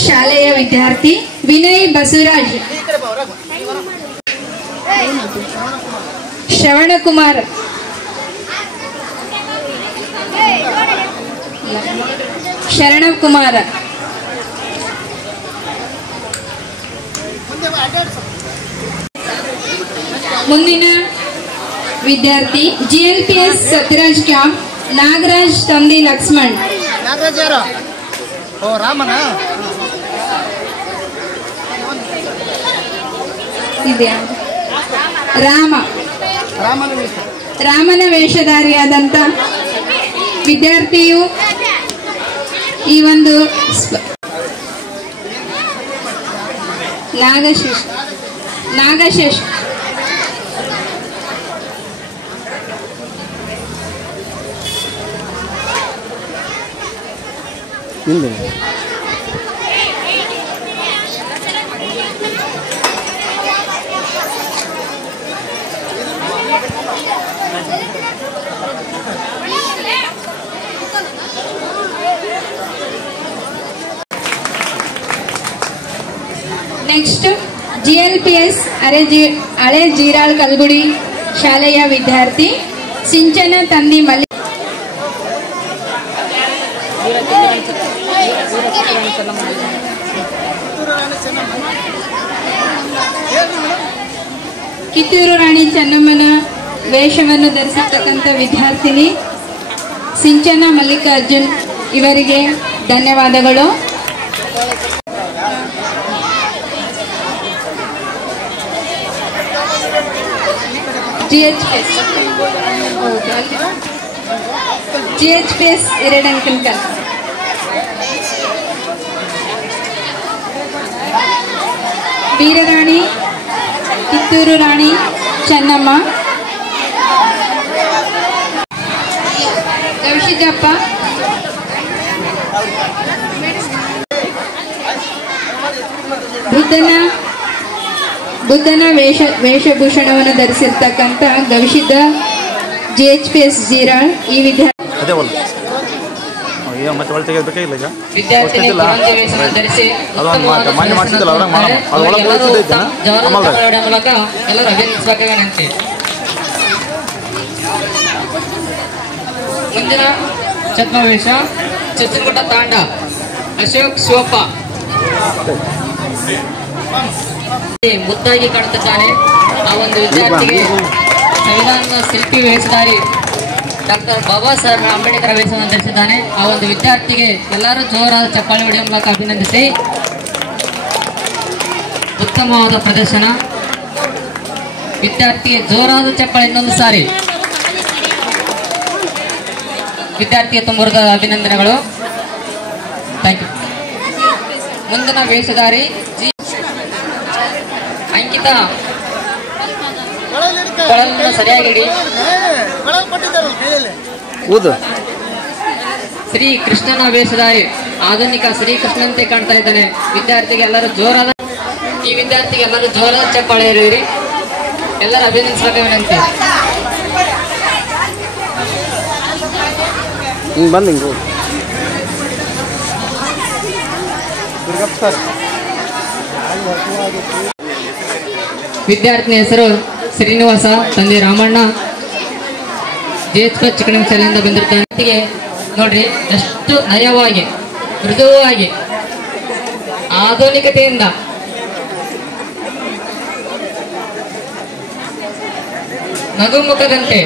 ಶಾಲೆಯ ವಿದ್ಯಾರ್ಥಿ ವಿನಯ್ ಬಸವರಾಜ್. ಶ್ರವಣಕುಮಾರ್ ಶರಣಕುಮಾರ ಮುಂದಿನ ವಿದ್ಯಾರ್ಥಿ GLPS ಸತ್ಯರಾಜ್ ಕ್ಯಾಂಪ್ ನಾಗರಾಜ್ ತಂದೆ ಲಕ್ಷ್ಮಣ್. ಇದೆಯಾ ರಾಮನ ವೇಷಧಾರಿಯಾದಂತ ವಿದ್ಯಾರ್ಥಿಯು ಈ ಒಂದು ನಾಗಶೇಷ್ ನೆಕ್ಸ್ಟ್ GLPS ಹಳೆ ಜೀರಾಳ್ ಕಲ್ಗುಡಿ ಶಾಲೆಯ ವಿದ್ಯಾರ್ಥಿ ಸಿಂಚನ ತಂದಿ ಮಲ್ಲಿ ಕಿತ್ತೂರು ರಾಣಿ ಚೆನ್ನಮ್ಮನ ವೇಷವನ್ನು ಧರಿಸಿರ್ತಕ್ಕಂಥ ವಿದ್ಯಾರ್ಥಿನಿ ಸಿಂಚನ ಮಲ್ಲಿಕಾರ್ಜುನ್ ಇವರಿಗೆ ಧನ್ಯವಾದಗಳು. GHPS ಎರಡಂಕಲ್ ವೀರರಾಣಿ ಕಿತ್ತೂರು ರಾಣಿ ಚೆನ್ನಮ್ಮ ಗವಿಸಿದ್ದಪ್ಪ ಬುದ್ಧನ ವೇಷಭೂಷಣವನ್ನು ಧರಿಸಿರ್ತಕ್ಕಂಥ ಗವಿಸಿದ್ದ GHPS ಜೀರಾಳ್ ಈ ವಿದ್ಯಾರ್ಥಿ ಮುಂದಿನ ಛದ್ಮವೇಷ ಚಚ್ಚನಗುಡ್ಡ ತಾಂಡ ಅಶೋಕ್ ಶಿವಪ್ಪ ಮುದ್ದಾಗಿ ಕಾಣುತ್ತಿದ್ದಾನೆ. ಆ ಒಂದು ವಿದ್ಯಾರ್ಥಿಗೆ ಸಂವಿಧಾನದ ಶಿಲ್ಪಿ ವೇಷಧಾರಿ ಡಾಕ್ಟರ್ ಬಾಬಾ ಸಾಹೇಬ್ ಅಂಬೇಡ್ಕರ್ ವೇಷವನ್ನು ಧರಿಸಿದ್ದಾನೆ. ಆ ಒಂದು ವಿದ್ಯಾರ್ಥಿಗೆ ಎಲ್ಲರೂ ಜೋರಾದ ಚಪ್ಪಾಳೆ ಹೊಡೆಯುವ ಮೂಲಕ ಅಭಿನಂದಿಸಿ ಉತ್ತಮವಾದ ಪ್ರದರ್ಶನ. ವಿದ್ಯಾರ್ಥಿಗೆ ಜೋರಾದ ಚಪ್ಪಾಳೆ ಇನ್ನೊಂದು ಸಾರಿ. ವಿದ್ಯಾರ್ಥಿಗೆ ತುಂಬ ಅಭಿನಂದನೆಗಳು. Thank you. ಮುಂದಿನ ವೇಷಧಾರಿ ಅಂಕಿತಾ ಸರಿಯಾಗಿ ಶ್ರೀ ಕೃಷ್ಣನ ವೇಷಧಾರಿ ಆಧುನಿಕ ಶ್ರೀ ಕೃಷ್ಣಂತೆ ಕಾಣ್ತಾ ಇದ್ದಾನೆ. ವಿದ್ಯಾರ್ಥಿಗೆ ಎಲ್ಲರೂ ಈ ವಿದ್ಯಾರ್ಥಿಗೆ ಎಲ್ಲರೂ ಜೋರಾದ ಚಪ್ಪಾಳೆ ಇರುವಿರಿ. ಎಲ್ಲರೂ ಅಭಿನಂದಿಸಬೇಕು ವಿನಂತಿ. ವಿದ್ಯಾರ್ಥಿನಿ ಹೆಸರು ಶ್ರೀನಿವಾಸ, ತಂದೆ ರಾಮಣ್ಣ, GHPS ಚಿಕ್ಕಣ ಶಾಲೆಯಿಂದ ಬಂದಿರ್ತಾನೆ. ನೋಡ್ರಿ ಎಷ್ಟು ನಯವಾಗಿ ಮೃದುವಾಗಿ ಆಧುನಿಕತೆಯಿಂದ ನಗುಮುಖದಂತೆ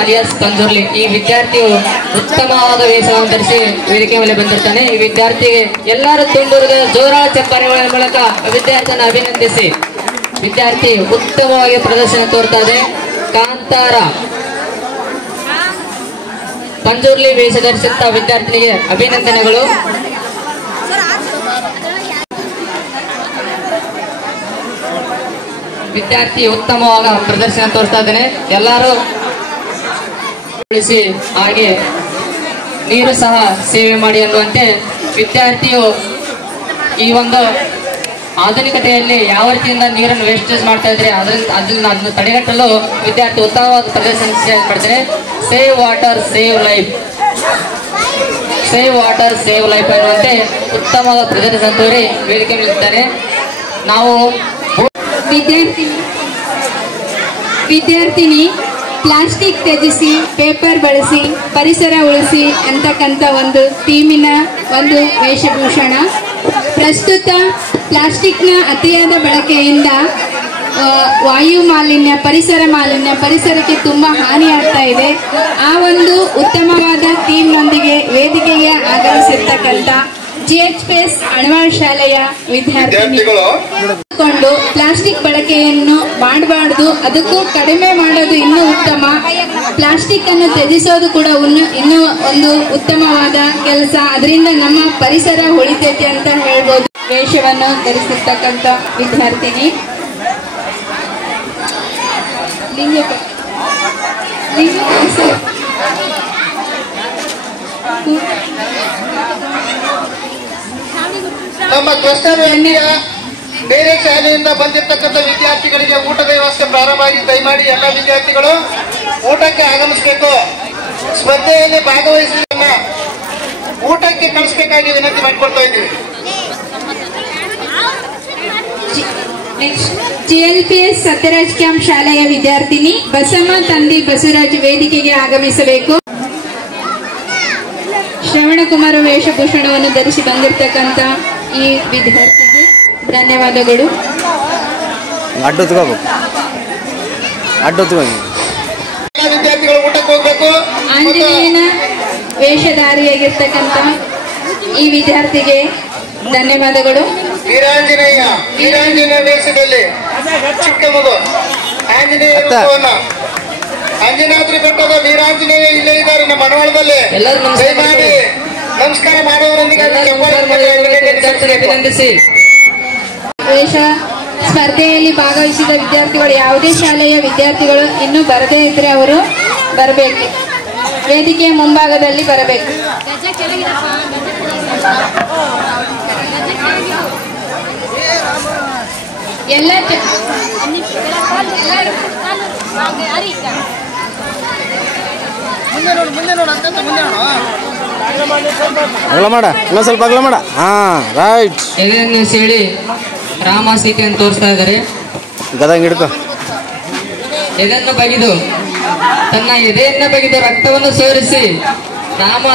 ಅಲಿಯಾಸ್ ತಂಜುರ್ಲಿ ಈ ವಿದ್ಯಾರ್ಥಿಯು ಉತ್ತಮವಾದ ವೇಷವನ್ನು ಧರಿಸಿ ವೇದಿಕೆ ಮೇಲೆ ಬಂದಿರ್ತಾನೆ. ಈ ವಿದ್ಯಾರ್ಥಿಗೆ ಎಲ್ಲರೂ ತುಂಡುರದ ಜೋರಾದ ಚಪ್ಪಾಳೆಗಳ ಮೂಲಕ ವಿದ್ಯಾರ್ಥಿಯನ್ನು ಅಭಿನಂದಿಸಿ ವಿದ್ಯಾರ್ಥಿ ಉತ್ತಮವಾಗಿ ಪ್ರದರ್ಶನ ತೋರ್ತಾ ಇದೆ. ಕಾಂತಾರ ಪಂಜುರ್ಲಿ ವೇಷ ಧರಿಸುತ್ತಾ ವಿದ್ಯಾರ್ಥಿನಿಗೆ ಅಭಿನಂದನೆಗಳು. ವಿದ್ಯಾರ್ಥಿ ಉತ್ತಮವಾದ ಪ್ರದರ್ಶನ ತೋರ್ತಾ ಇದ್ದಾನೆ. ಎಲ್ಲರೂ ಹಾಗೆ ನೀರು ಸಹ ಸೇವೆ ಮಾಡಿ ಅನ್ನುವಂತೆ ವಿದ್ಯಾರ್ಥಿಯು ಈ ಒಂದು ಆಧುನಿಕತೆಯಲ್ಲಿ ಯಾವ ರೀತಿಯಿಂದ ನೀರನ್ನು ವೇಸ್ಟೇಜ್ ಮಾಡ್ತಾ ಇದ್ರೆ ಅದನ್ನು ತಡೆಗಟ್ಟಲು ವಿದ್ಯಾರ್ಥಿ ಉತ್ತಮವಾದ ಪ್ರದರ್ಶನ ಮಾಡ್ತಾರೆ. Save water save life, save water save life ಅನ್ನುವಂತೆ ಉತ್ತಮವಾದ ಪ್ರದರ್ಶನ ತೋರಿ ವೇದಿಕೆ ಮೇಲಿದ್ದಾರೆ. ನಾವು ವಿದ್ಯಾರ್ಥಿನಿ ಪ್ಲಾಸ್ಟಿಕ್ ತ್ಯಜಿಸಿ ಪೇಪರ್ ಬಳಸಿ ಪರಿಸರ ಉಳಿಸಿ ಅಂತಕ್ಕಂಥ ಒಂದು ಥೀಮಿನ ಒಂದು ವೇಷಭೂಷಣ. ಪ್ರಸ್ತುತ ಪ್ಲಾಸ್ಟಿಕ್ನ ಅತಿಯಾದ ಬಳಕೆಯಿಂದ ವಾಯು ಮಾಲಿನ್ಯ, ಪರಿಸರ ಮಾಲಿನ್ಯ, ಪರಿಸರಕ್ಕೆ ತುಂಬ ಹಾನಿಯಾಗ್ತಾ ಇದೆ. ಆ ಒಂದು ಉತ್ತಮವಾದ ಥೀಮ್ನೊಂದಿಗೆ ವೇದಿಕೆಗೆ ಆಗಮಿಸಿರ್ತಕ್ಕಂಥ GHPS ಅಣವಾಳ್ ಶಾಲೆಯ ವಿದ್ಯಾರ್ಥಿಗಳು ಪ್ಲಾಸ್ಟಿಕ್ ಬಳಕೆಯನ್ನು ಮಾಡಬಾರ್ದು, ಅದಕ್ಕೂ ಕಡಿಮೆ ಮಾಡೋದು ಇನ್ನೂ ಉತ್ತಮ, ಪ್ಲಾಸ್ಟಿಕ್ ಅನ್ನು ತ್ಯಜಿಸೋದು ಕೂಡ ಇನ್ನೂ ಒಂದು ಉತ್ತಮವಾದ ಕೆಲಸ, ಅದರಿಂದ ನಮ್ಮ ಪರಿಸರ ಉಳಿತೈತೆ ಅಂತ ಹೇಳ್ಬೋದು. ವೇಷವನ್ನು ಧರಿಸಿರ್ತಕ್ಕಂಥ ವಿದ್ಯಾರ್ಥಿನಿ ನಮ್ಮ ಕ್ಲಸ್ಟರ್ ಬೇರೆ ಶಾಲೆಯಿಂದ ಬಂದಿರತಕ್ಕಂಥ ವಿದ್ಯಾರ್ಥಿಗಳಿಗೆ ಊಟದ ವ್ಯವಸ್ಥೆ ಪ್ರಾರಂಭ ಆಗಿ ದಯಮಾಡಿ ಎಲ್ಲ ವಿದ್ಯಾರ್ಥಿಗಳು ಊಟಕ್ಕೆ ಆಗಮಿಸಬೇಕು. ಸ್ಪರ್ಧೆಯಲ್ಲಿ ಭಾಗವಹಿಸಿದ ಊಟಕ್ಕೆ ಕಳಿಸಬೇಕಾಗಿ ವಿನಂತಿ ಮಾಡಿಕೊಳ್ತಾ ಇದ್ದೀವಿ. ಜಿಎಲ್ಪಿಎಸ್ ಸತ್ಯರಾಜ್ ಕ್ಯಾಂಪ್ ಶಾಲೆಯ ವಿದ್ಯಾರ್ಥಿನಿ ಬಸಮ್ಮ ತಂದಿ ಬಸವರಾಜ್ ವೇದಿಕೆಗೆ ಆಗಮಿಸಬೇಕು. ಶ್ರವಣಕುಮಾರ ವೇಷಭೂಷಣವನ್ನು ಧರಿಸಿ ಬಂದಿರತಕ್ಕಂತ ಈ ವಿದ್ಯಾರ್ಥಿಗೆ ಧನ್ಯವಾದಗಳು. ವಿದ್ಯಾರ್ಥಿಗಳು ಊಟಕ್ಕೆ ಹೋಗ್ಬೇಕು. ಆಂಜನೇಯನ ವೇಷಧಾರಿಯಾಗಿರ್ತಕ್ಕಂತ ಈ ವಿದ್ಯಾರ್ಥಿಗೆ ಧನ್ಯವಾದಗಳು. ವೀರಾಂಜನೇಯ ವೇಷದಲ್ಲಿ ಚಿಕ್ಕ ಮಗು ಆಂಜನೇಯ ಅಂಜನಾದ್ರಿ ಬೆಟ್ಟದ ವೀರಾಂಜನೇಯ ಇಲ್ಲೇ ಇದ್ದಾರೆ ನಮ್ಮ ಮನವಳದಲ್ಲಿ. ದಯಮಾಡಿ ನಮಸ್ಕಾರ ಮಾಡುವವರೊಂದಿಗೆ ಅಭಿನಂದಿಸಿ. ವೇಷ ಸ್ಪರ್ಧೆಯಲ್ಲಿ ಭಾಗವಹಿಸಿದ ವಿದ್ಯಾರ್ಥಿಗಳು, ಯಾವುದೇ ಶಾಲೆಯ ವಿದ್ಯಾರ್ಥಿಗಳು ಇನ್ನೂ ಬರದೇ ಇದ್ರೆ ಅವರು ಬರಬೇಕು, ವೇದಿಕೆಯ ಮುಂಭಾಗದಲ್ಲಿ ಬರಬೇಕು. ಎಲ್ಲ ಅಗಲ ಮಾಡ, ಇನ್ನೊಂದು ಸ್ವಲ್ಪ ಅಗಲ ಮಾಡ. ಹಾ ರೈಟ್. ಎದೆಯನ್ನು ಸೀಳಿ ರಾಮ ಸೀತೆಯನ್ನು ತೋರಿಸ್ತಾ ಇದ್ದಾರೆ. ಗದಂಗ ಹಿಡ್ಕೊ. ಎದೆಯನ್ನು ಬಗೆದು ತನ್ನ ಎದೆಯನ್ನು ಬಗೆದು ರಕ್ತವನ್ನು ಸೋರಿಸಿ ರಾಮ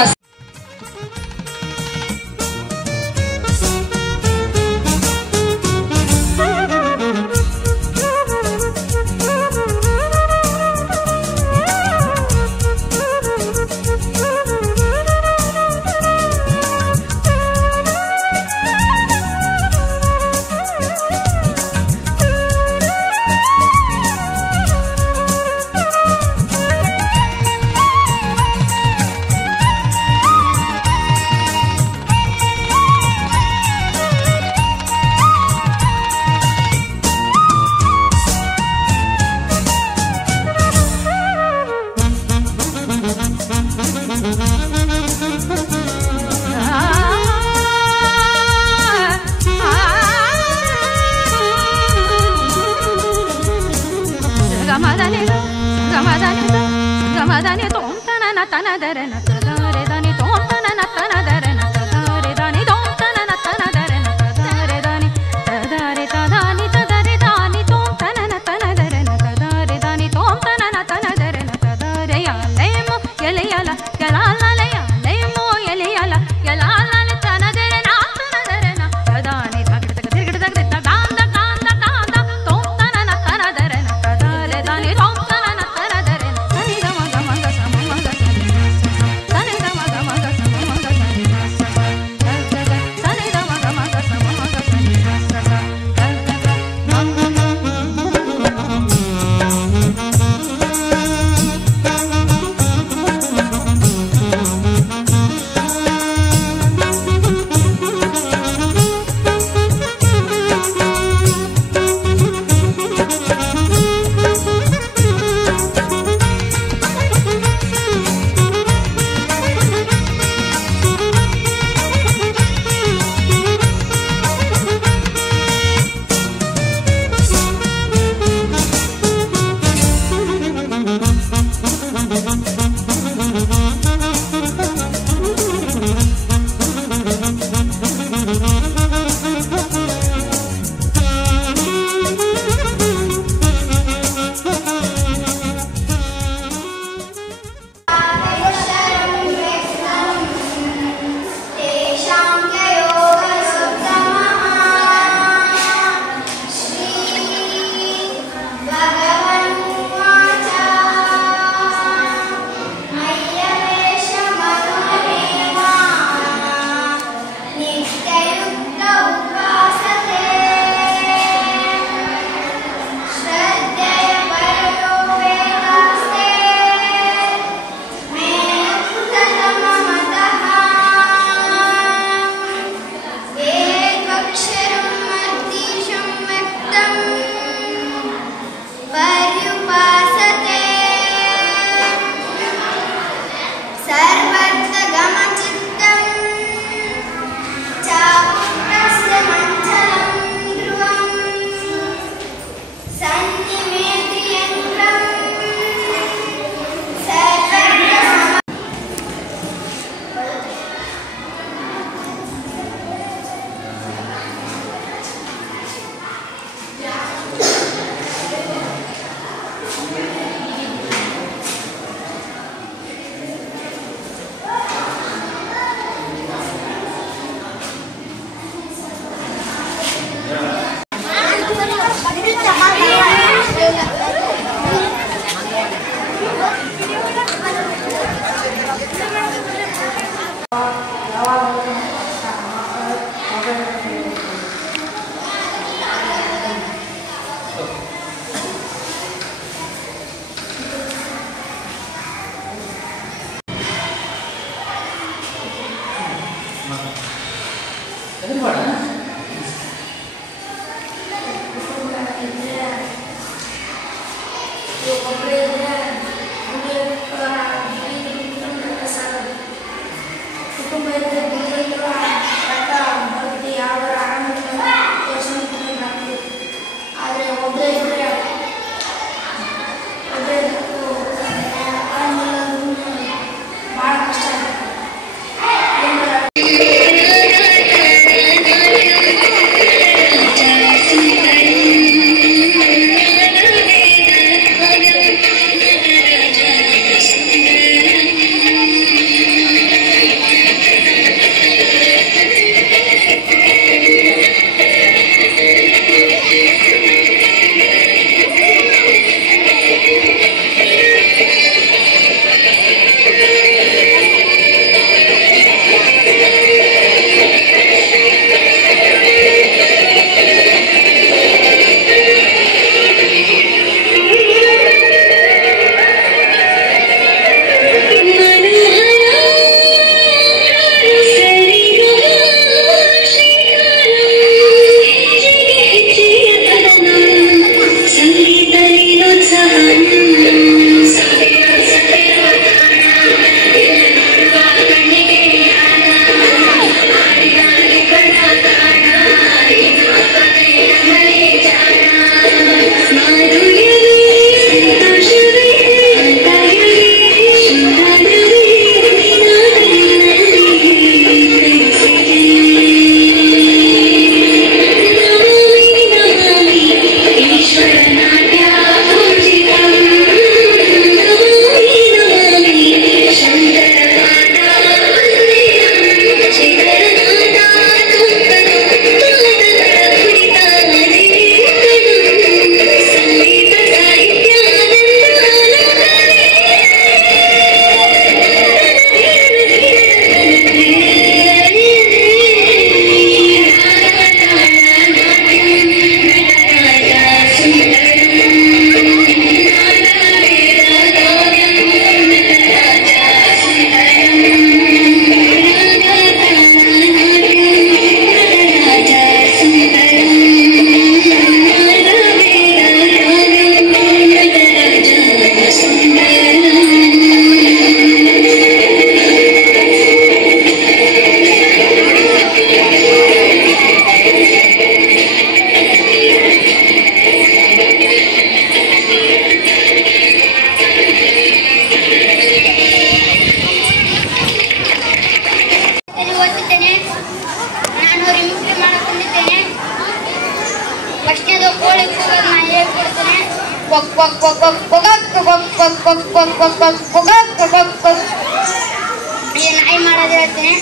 ನಾಯಿ ಮಾಡೋದು ಹೇಳ್ತೀನಿ.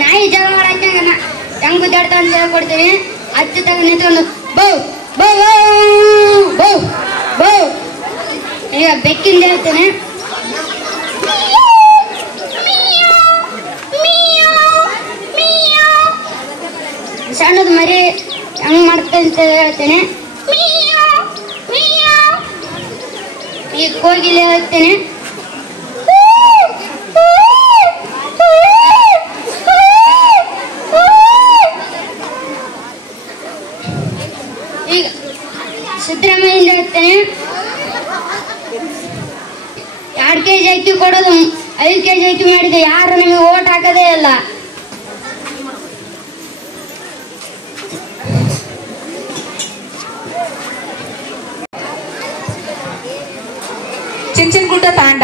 ನಾಯಿ ಜಗಳ ಮಾಡಕ್ಕೆ ಹೆಂಗ್ ಗುದ್ದಾಡ್ತಾ ಅಂತ ಹೇಳ್ಕೊಡ್ತೀನಿ. ಹಚ್ಚ ತಗ ನಿಂತ್ಕೊಂಡು ಬೌ ಬೌ ಬೌ ಬೌ. ಈಗ ಬೆಕ್ಕಿಂದ ಹೇಳ್ತೇನೆ. ಸಣ್ಣದ ಮರಿ ಹೆಂಗ್ ಮಾಡ್ತೇನೆ ಅಂತ ಹೇಳ್ತೇನೆ. ಈಗ ಕೋಗಿಲೆ ಹೇಳ್ತೇನೆ. ಈಗ ಸಿದ್ದರಾಮಯ್ಯ ಹೇಳ್ತೇನೆ. 2 kg ಅಕ್ಕಿ ಕೊಡೋದು 5 kg ಅಕ್ಕಿ ಮಾಡಿದೆ, ಯಾರು ನಮಗೆ ಓಟ್ ಹಾಕದೇ ಇಲ್ಲ. ಚಿಂಚನಗುಡ್ಡ ತಾಂಡ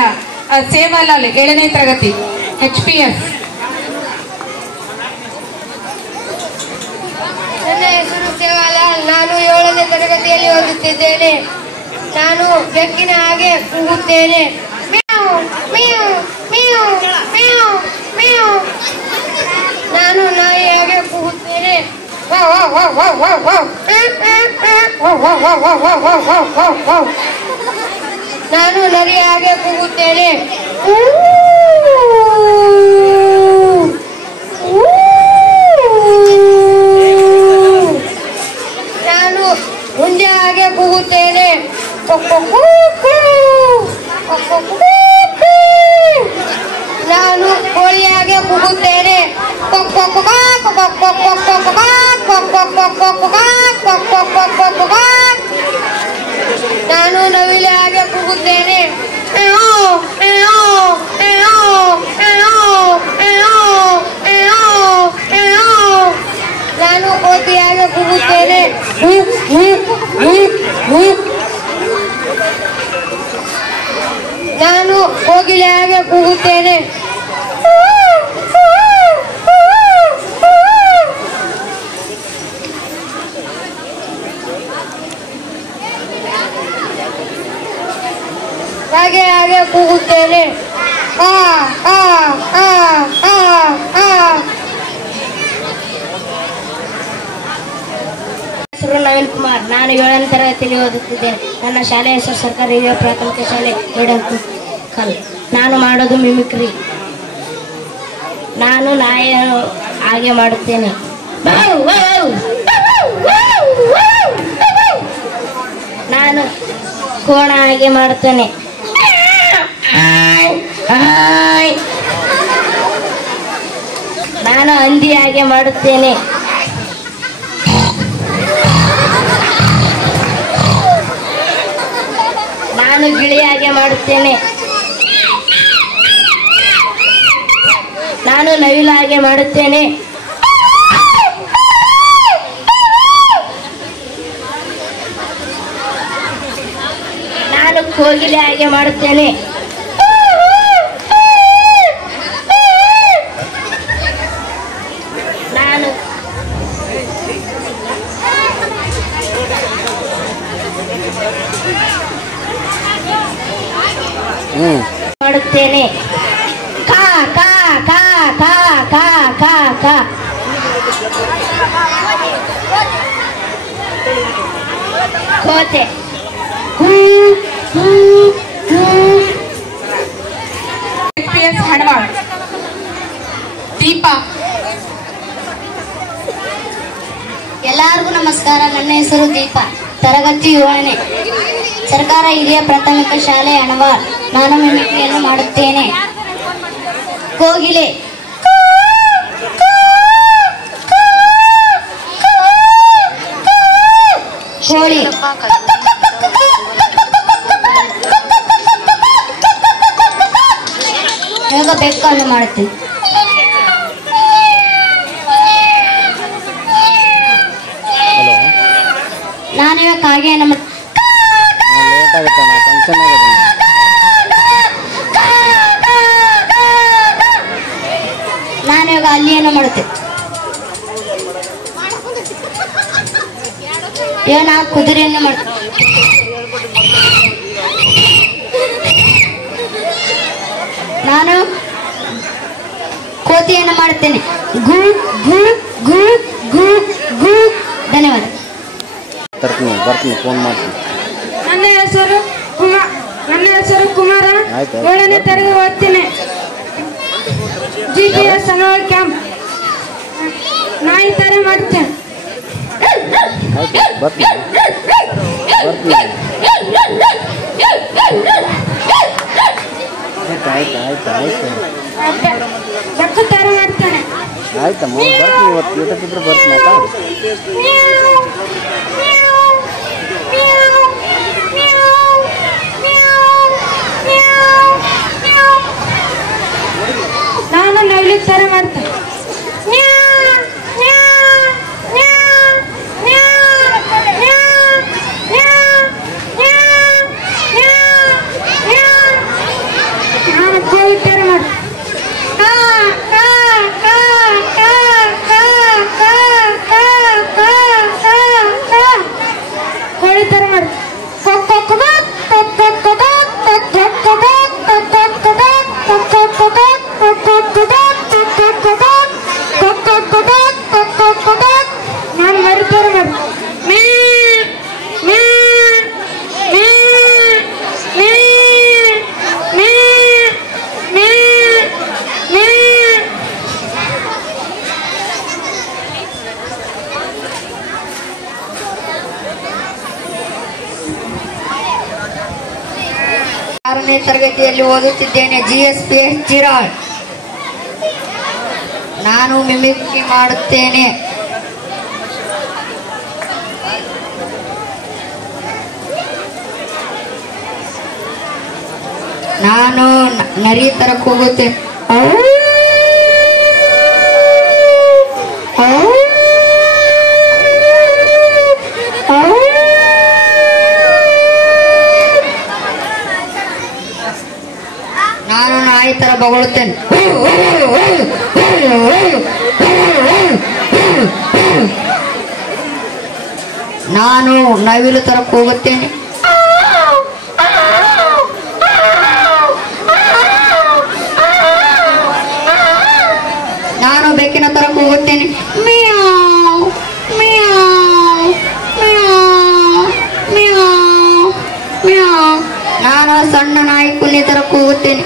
ಸೇವಾಲಾಲ್ 7ನೇ ತರಗತಿ HPS. ನನ್ನ ಹೆಸರು ಸೇವಾಲಾಲ್. ನಾನು 7ನೇ ತರಗತಿಯಲ್ಲಿ ಓದುತ್ತಿದ್ದೇನೆ. ನಾನು ಬೆಕ್ಕಿನ ಹಾಗೆ ಕೂಗುತ್ತೇನೆ. ನಾನು ನಾಯಿ ಹಾಗೆ ಕೂಗುತ್ತೇನೆ. ನಾನು ನರಿ ಹಾಗೆ ಕೂಗುತ್ತೇನೆ. ನಾನು ಹುಂಜೆ ಹಾಗೆ ಕೂಗುತ್ತೇನೆ. ನಾನು ಕೋಳಿ ಹಾಗೆ ಕೂಗುತ್ತೇನೆ. ನಾನು ನವಿಲೆ ಹಾಗೆ ಕೂಗುತ್ತೇನೆ. ನಾನು ಕೋತಿ ಹಾಗೆ ಕೂಗುತ್ತೇನೆ. ನಾನು ಕೋಗಿಲೆ ಹಾಗೆ ಕೂಗುತ್ತೇನೆ. ಹಾಗೆ ಹಾಗೆ ಕೂಗುತ್ತೇನೆ. ಹೆಸರು ನವೀನ್ ಕುಮಾರ್. ನಾನು 7ನೇ ತರಗತಿಯಲ್ಲಿ ಓದುತ್ತಿದ್ದೇನೆ. ನನ್ನ ಶಾಲೆಯ ಹೆಸರು ಸರ್ಕಾರಿ ಹಿರಿಯ ಪ್ರಾಥಮಿಕ ಶಾಲೆ ಯಡಕಲ್. ನಾನು ಮಾಡೋದು ಮಿಮಿಕ್ರಿ. ನಾನು ನಾಯಿ ಹಾಗೆ ಮಾಡುತ್ತೇನೆ. ನಾನು ಕೋಣ ಹಾಗೆ ಮಾಡುತ್ತೇನೆ. ನಾನು ಹಂದಿ ಹಾಗೆ ಮಾಡುತ್ತೇನೆ. ನಾನು ಗಿಳಿ ಹಾಗೆ ಮಾಡುತ್ತೇನೆ. ನಾನು ನವಿಲು ಹಾಗೆ ಮಾಡುತ್ತೇನೆ. ನಾನು ಕೋಗಿಲೆ ಹಾಗೆ ಮಾಡುತ್ತೇನೆ. ನಾನು ಮಾಡುತ್ತೇನೆ. ಕಾ ಕಾ ಕಾ ಕಾ ಕಾ ಕಾ ಕಾ. ಕೋತೆ. HPS ಹಣವಾಳ. ದೀಪಾ. ಎಲ್ಲರಿಗೂ ನಮಸ್ಕಾರ. ನನ್ನ ಹೆಸರು ದೀಪಾ. ತರಗತಿ 7ನೇ. ಸರ್ಕಾರ ಹಿರಿಯ ಪ್ರಾಥಮಿಕ ಶಾಲೆ ಹಣವಾಳ್. ನಾನು ಮಿಮಿಕ್ರಿಯನ್ನು ಮಾಡುತ್ತೇನೆ. ಕೋಗಿಲೆ. ಕೋಳಿ. ಇವಾಗ ಬೆಕ್ಕನ್ನು ಮಾಡುತ್ತೀನಿ. ನಾನಿವಾಗ ಕಾಗೆಯನ್ನು ಲೇಟ್ ಆಗುತ್ತೆ ಫಂಕ್ಷನ್ ನಾನು ಇವಾಗ ಅಲ್ಲಿ ಏನೋ ಮಾಡುತ್ತೆ. ಇವಾಗ ನಾವು ಕುದುರೆಯನ್ನು ಮಾಡ್ತೀವಿ. ನಾನು ಕೋತಿಯನ್ನು ಮಾಡುತ್ತೇನೆ. ಗು ಗು ಗು ಗು ಗು. ಧನ್ಯವಾದ. ಬರ್ತೀನಿ ಫೋನ್ ಮಾಡ್ತೀನಿ. ನನ್ನ ಹೆಸರು ಕುಮಾರ. 7ನೇ ತರಗತಿ ಓದ್ತೇನೆ. GPS ಸಮಯ ಕ್ಯಾಂಪ್. ನಾಯಿ ತರ ಮಾಡ್ತೇನೆ. ಬೆಕ್ಕು ತರ ಮಾಡ್ತೇನೆ. ಆಯ್ತಮ್ಮ ಬರ್ತೀನಿ. ಇವತ್ತು ಊಟಕ್ಕಿದ್ರೆ ಬರ್ತೀನಿ. ನಾನು ನವಿಲು ತರ ಮಾಡ್ತೇನೆ. ನಾನು ಕೋಳಿ ತರ ಮಾಡ್ತೇನೆ. ಕೋಳಿ ತರ ಮಾಡ್ತೇನೆ. ನಾನು ಮರಿತರ ಮಾಡ್ತೇನೆ. ಆರನೇ ತರಗತಿಯಲ್ಲಿ ಓದುತ್ತಿದ್ದೇನೆ. GSPS ಚಿರಾಳ್. ನಾನು ಮಿಮಿಕ್ರಿ ಮಾಡುತ್ತೇನೆ. ನಾನು ನರಿ ತರ ಕೂಗುತ್ತೇನೆ. ನಾನು ನಾಯಿ ತರ ಬಗಳುತ್ತೇನೆ. ನಾನು ನವಿಲು ತರ ಕೂಗುತ್ತೇನೆ. ನಾನು ಬೆಕ್ಕಿನ ತರ ಕೂಗುತ್ತೇನೆ. ಮಿಯಾವ್ ಮಿಯಾವ್ ಮಿಯಾವ್ ಮಿಯಾವ್ ಮಿಯಾವ್. ನಾನು ಸಣ್ಣ ನಾಯಿ ಕುನ್ನಿ ತರ ಕೂಗುತ್ತೇನೆ.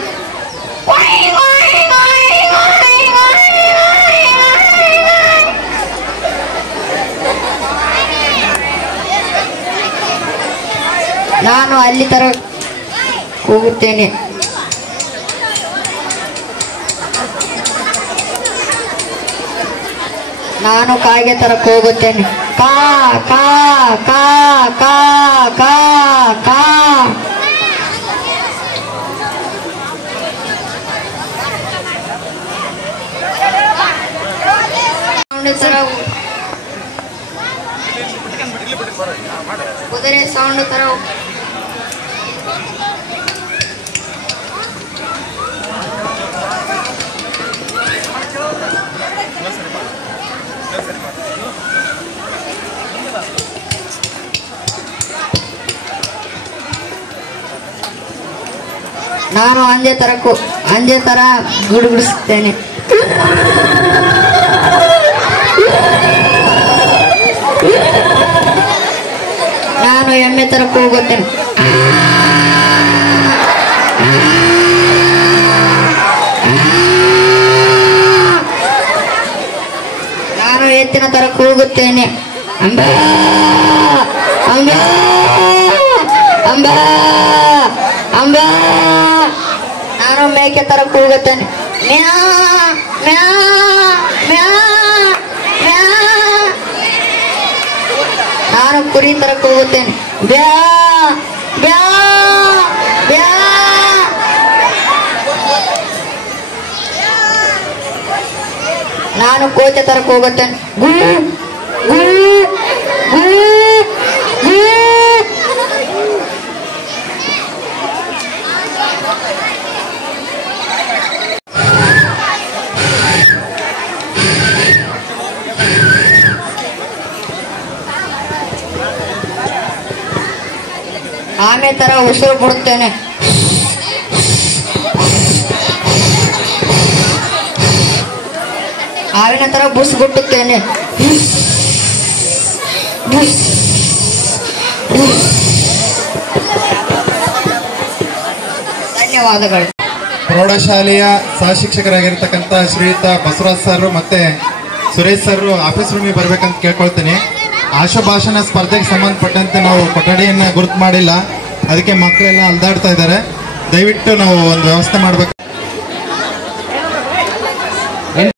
ನಾನು ಅಲ್ಲಿ ತರ ಕೂಗುತ್ತೇನೆ. ನಾನು ಕಾಗೆ ತರ ಕೂಗುತ್ತೇನೆ. ಕಾ ಕಾ ಕಾ ಕಾ ಕಾ ಕಾ. ಕುದುರೆ ಸೌಂಡ್ ತರ. ನಾನು ಅಂಜೆ ತರ ಗುಡುಗುಡಿಸುತ್ತೇನೆ. ನಾನು ಎಮ್ಮೆ ತರ ಕೂಗುತ್ತೇನೆ. ನಾನು ಎತ್ತಿನ ತರ ಕೂಗುತ್ತೇನೆ. ಅಂಬಾ ಅಂಬಾ ಅಂಬಾ ಅಂಬಾ. ನಾನು ಮೇಕೆ ತರ ಕೂಗುತ್ತೇನೆ. ಮ್ಯಾ ಮ್ಯಾ ಮ್ಯಾ ಮ್ಯಾ. ನಾನು ಕುರಿ ತರ ಕೂಗುತ್ತೇನೆ. ಬ್ಯಾ ಬ್ಯಾ ಬ್ಯಾ. ನಾನು ಕೋಚೆ ತರ ಕೂಗುತ್ತೇನೆ. ಗು ಗು ಗು ಗು. ಆಮೆ ತರ ಉಸಿರು ಬಿಡುತ್ತೇನೆ. ಹಾವಿನ ತರ ಬುಸ್ ಗುಟ್ಟುತ್ತೇನೆ. ಧನ್ಯವಾದಗಳು. ಪ್ರೌಢಶಾಲೆಯ ಸಹಶಿಕ್ಷಕರಾಗಿರ್ತಕ್ಕಂಥ ಶ್ರೀಯುತ ಬಸವರಾಜ್ ಸರ್ ಮತ್ತೆ ಸುರೇಶ್ ಸರ್ ಆಫೀಸ್ ರೂಮಿಗೆ ಬರ್ಬೇಕಂತ ಕೇಳ್ಕೊಳ್ತೀನಿ. ಆಶುಭಾಷಣ ಸ್ಪರ್ಧೆಗೆ ಸಂಬಂಧಪಟ್ಟಂತೆ ನಾವು ಕೊಠಡಿಯನ್ನ ಗುರುತು ಮಾಡಿಲ್ಲ, ಅದಕ್ಕೆ ಮಕ್ಕಳೆಲ್ಲ ಅಲ್ದಾಡ್ತಾ ಇದ್ದಾರೆ. ದಯವಿಟ್ಟು ನಾವು ಒಂದು ವ್ಯವಸ್ಥೆ ಮಾಡ್ಬೇಕು.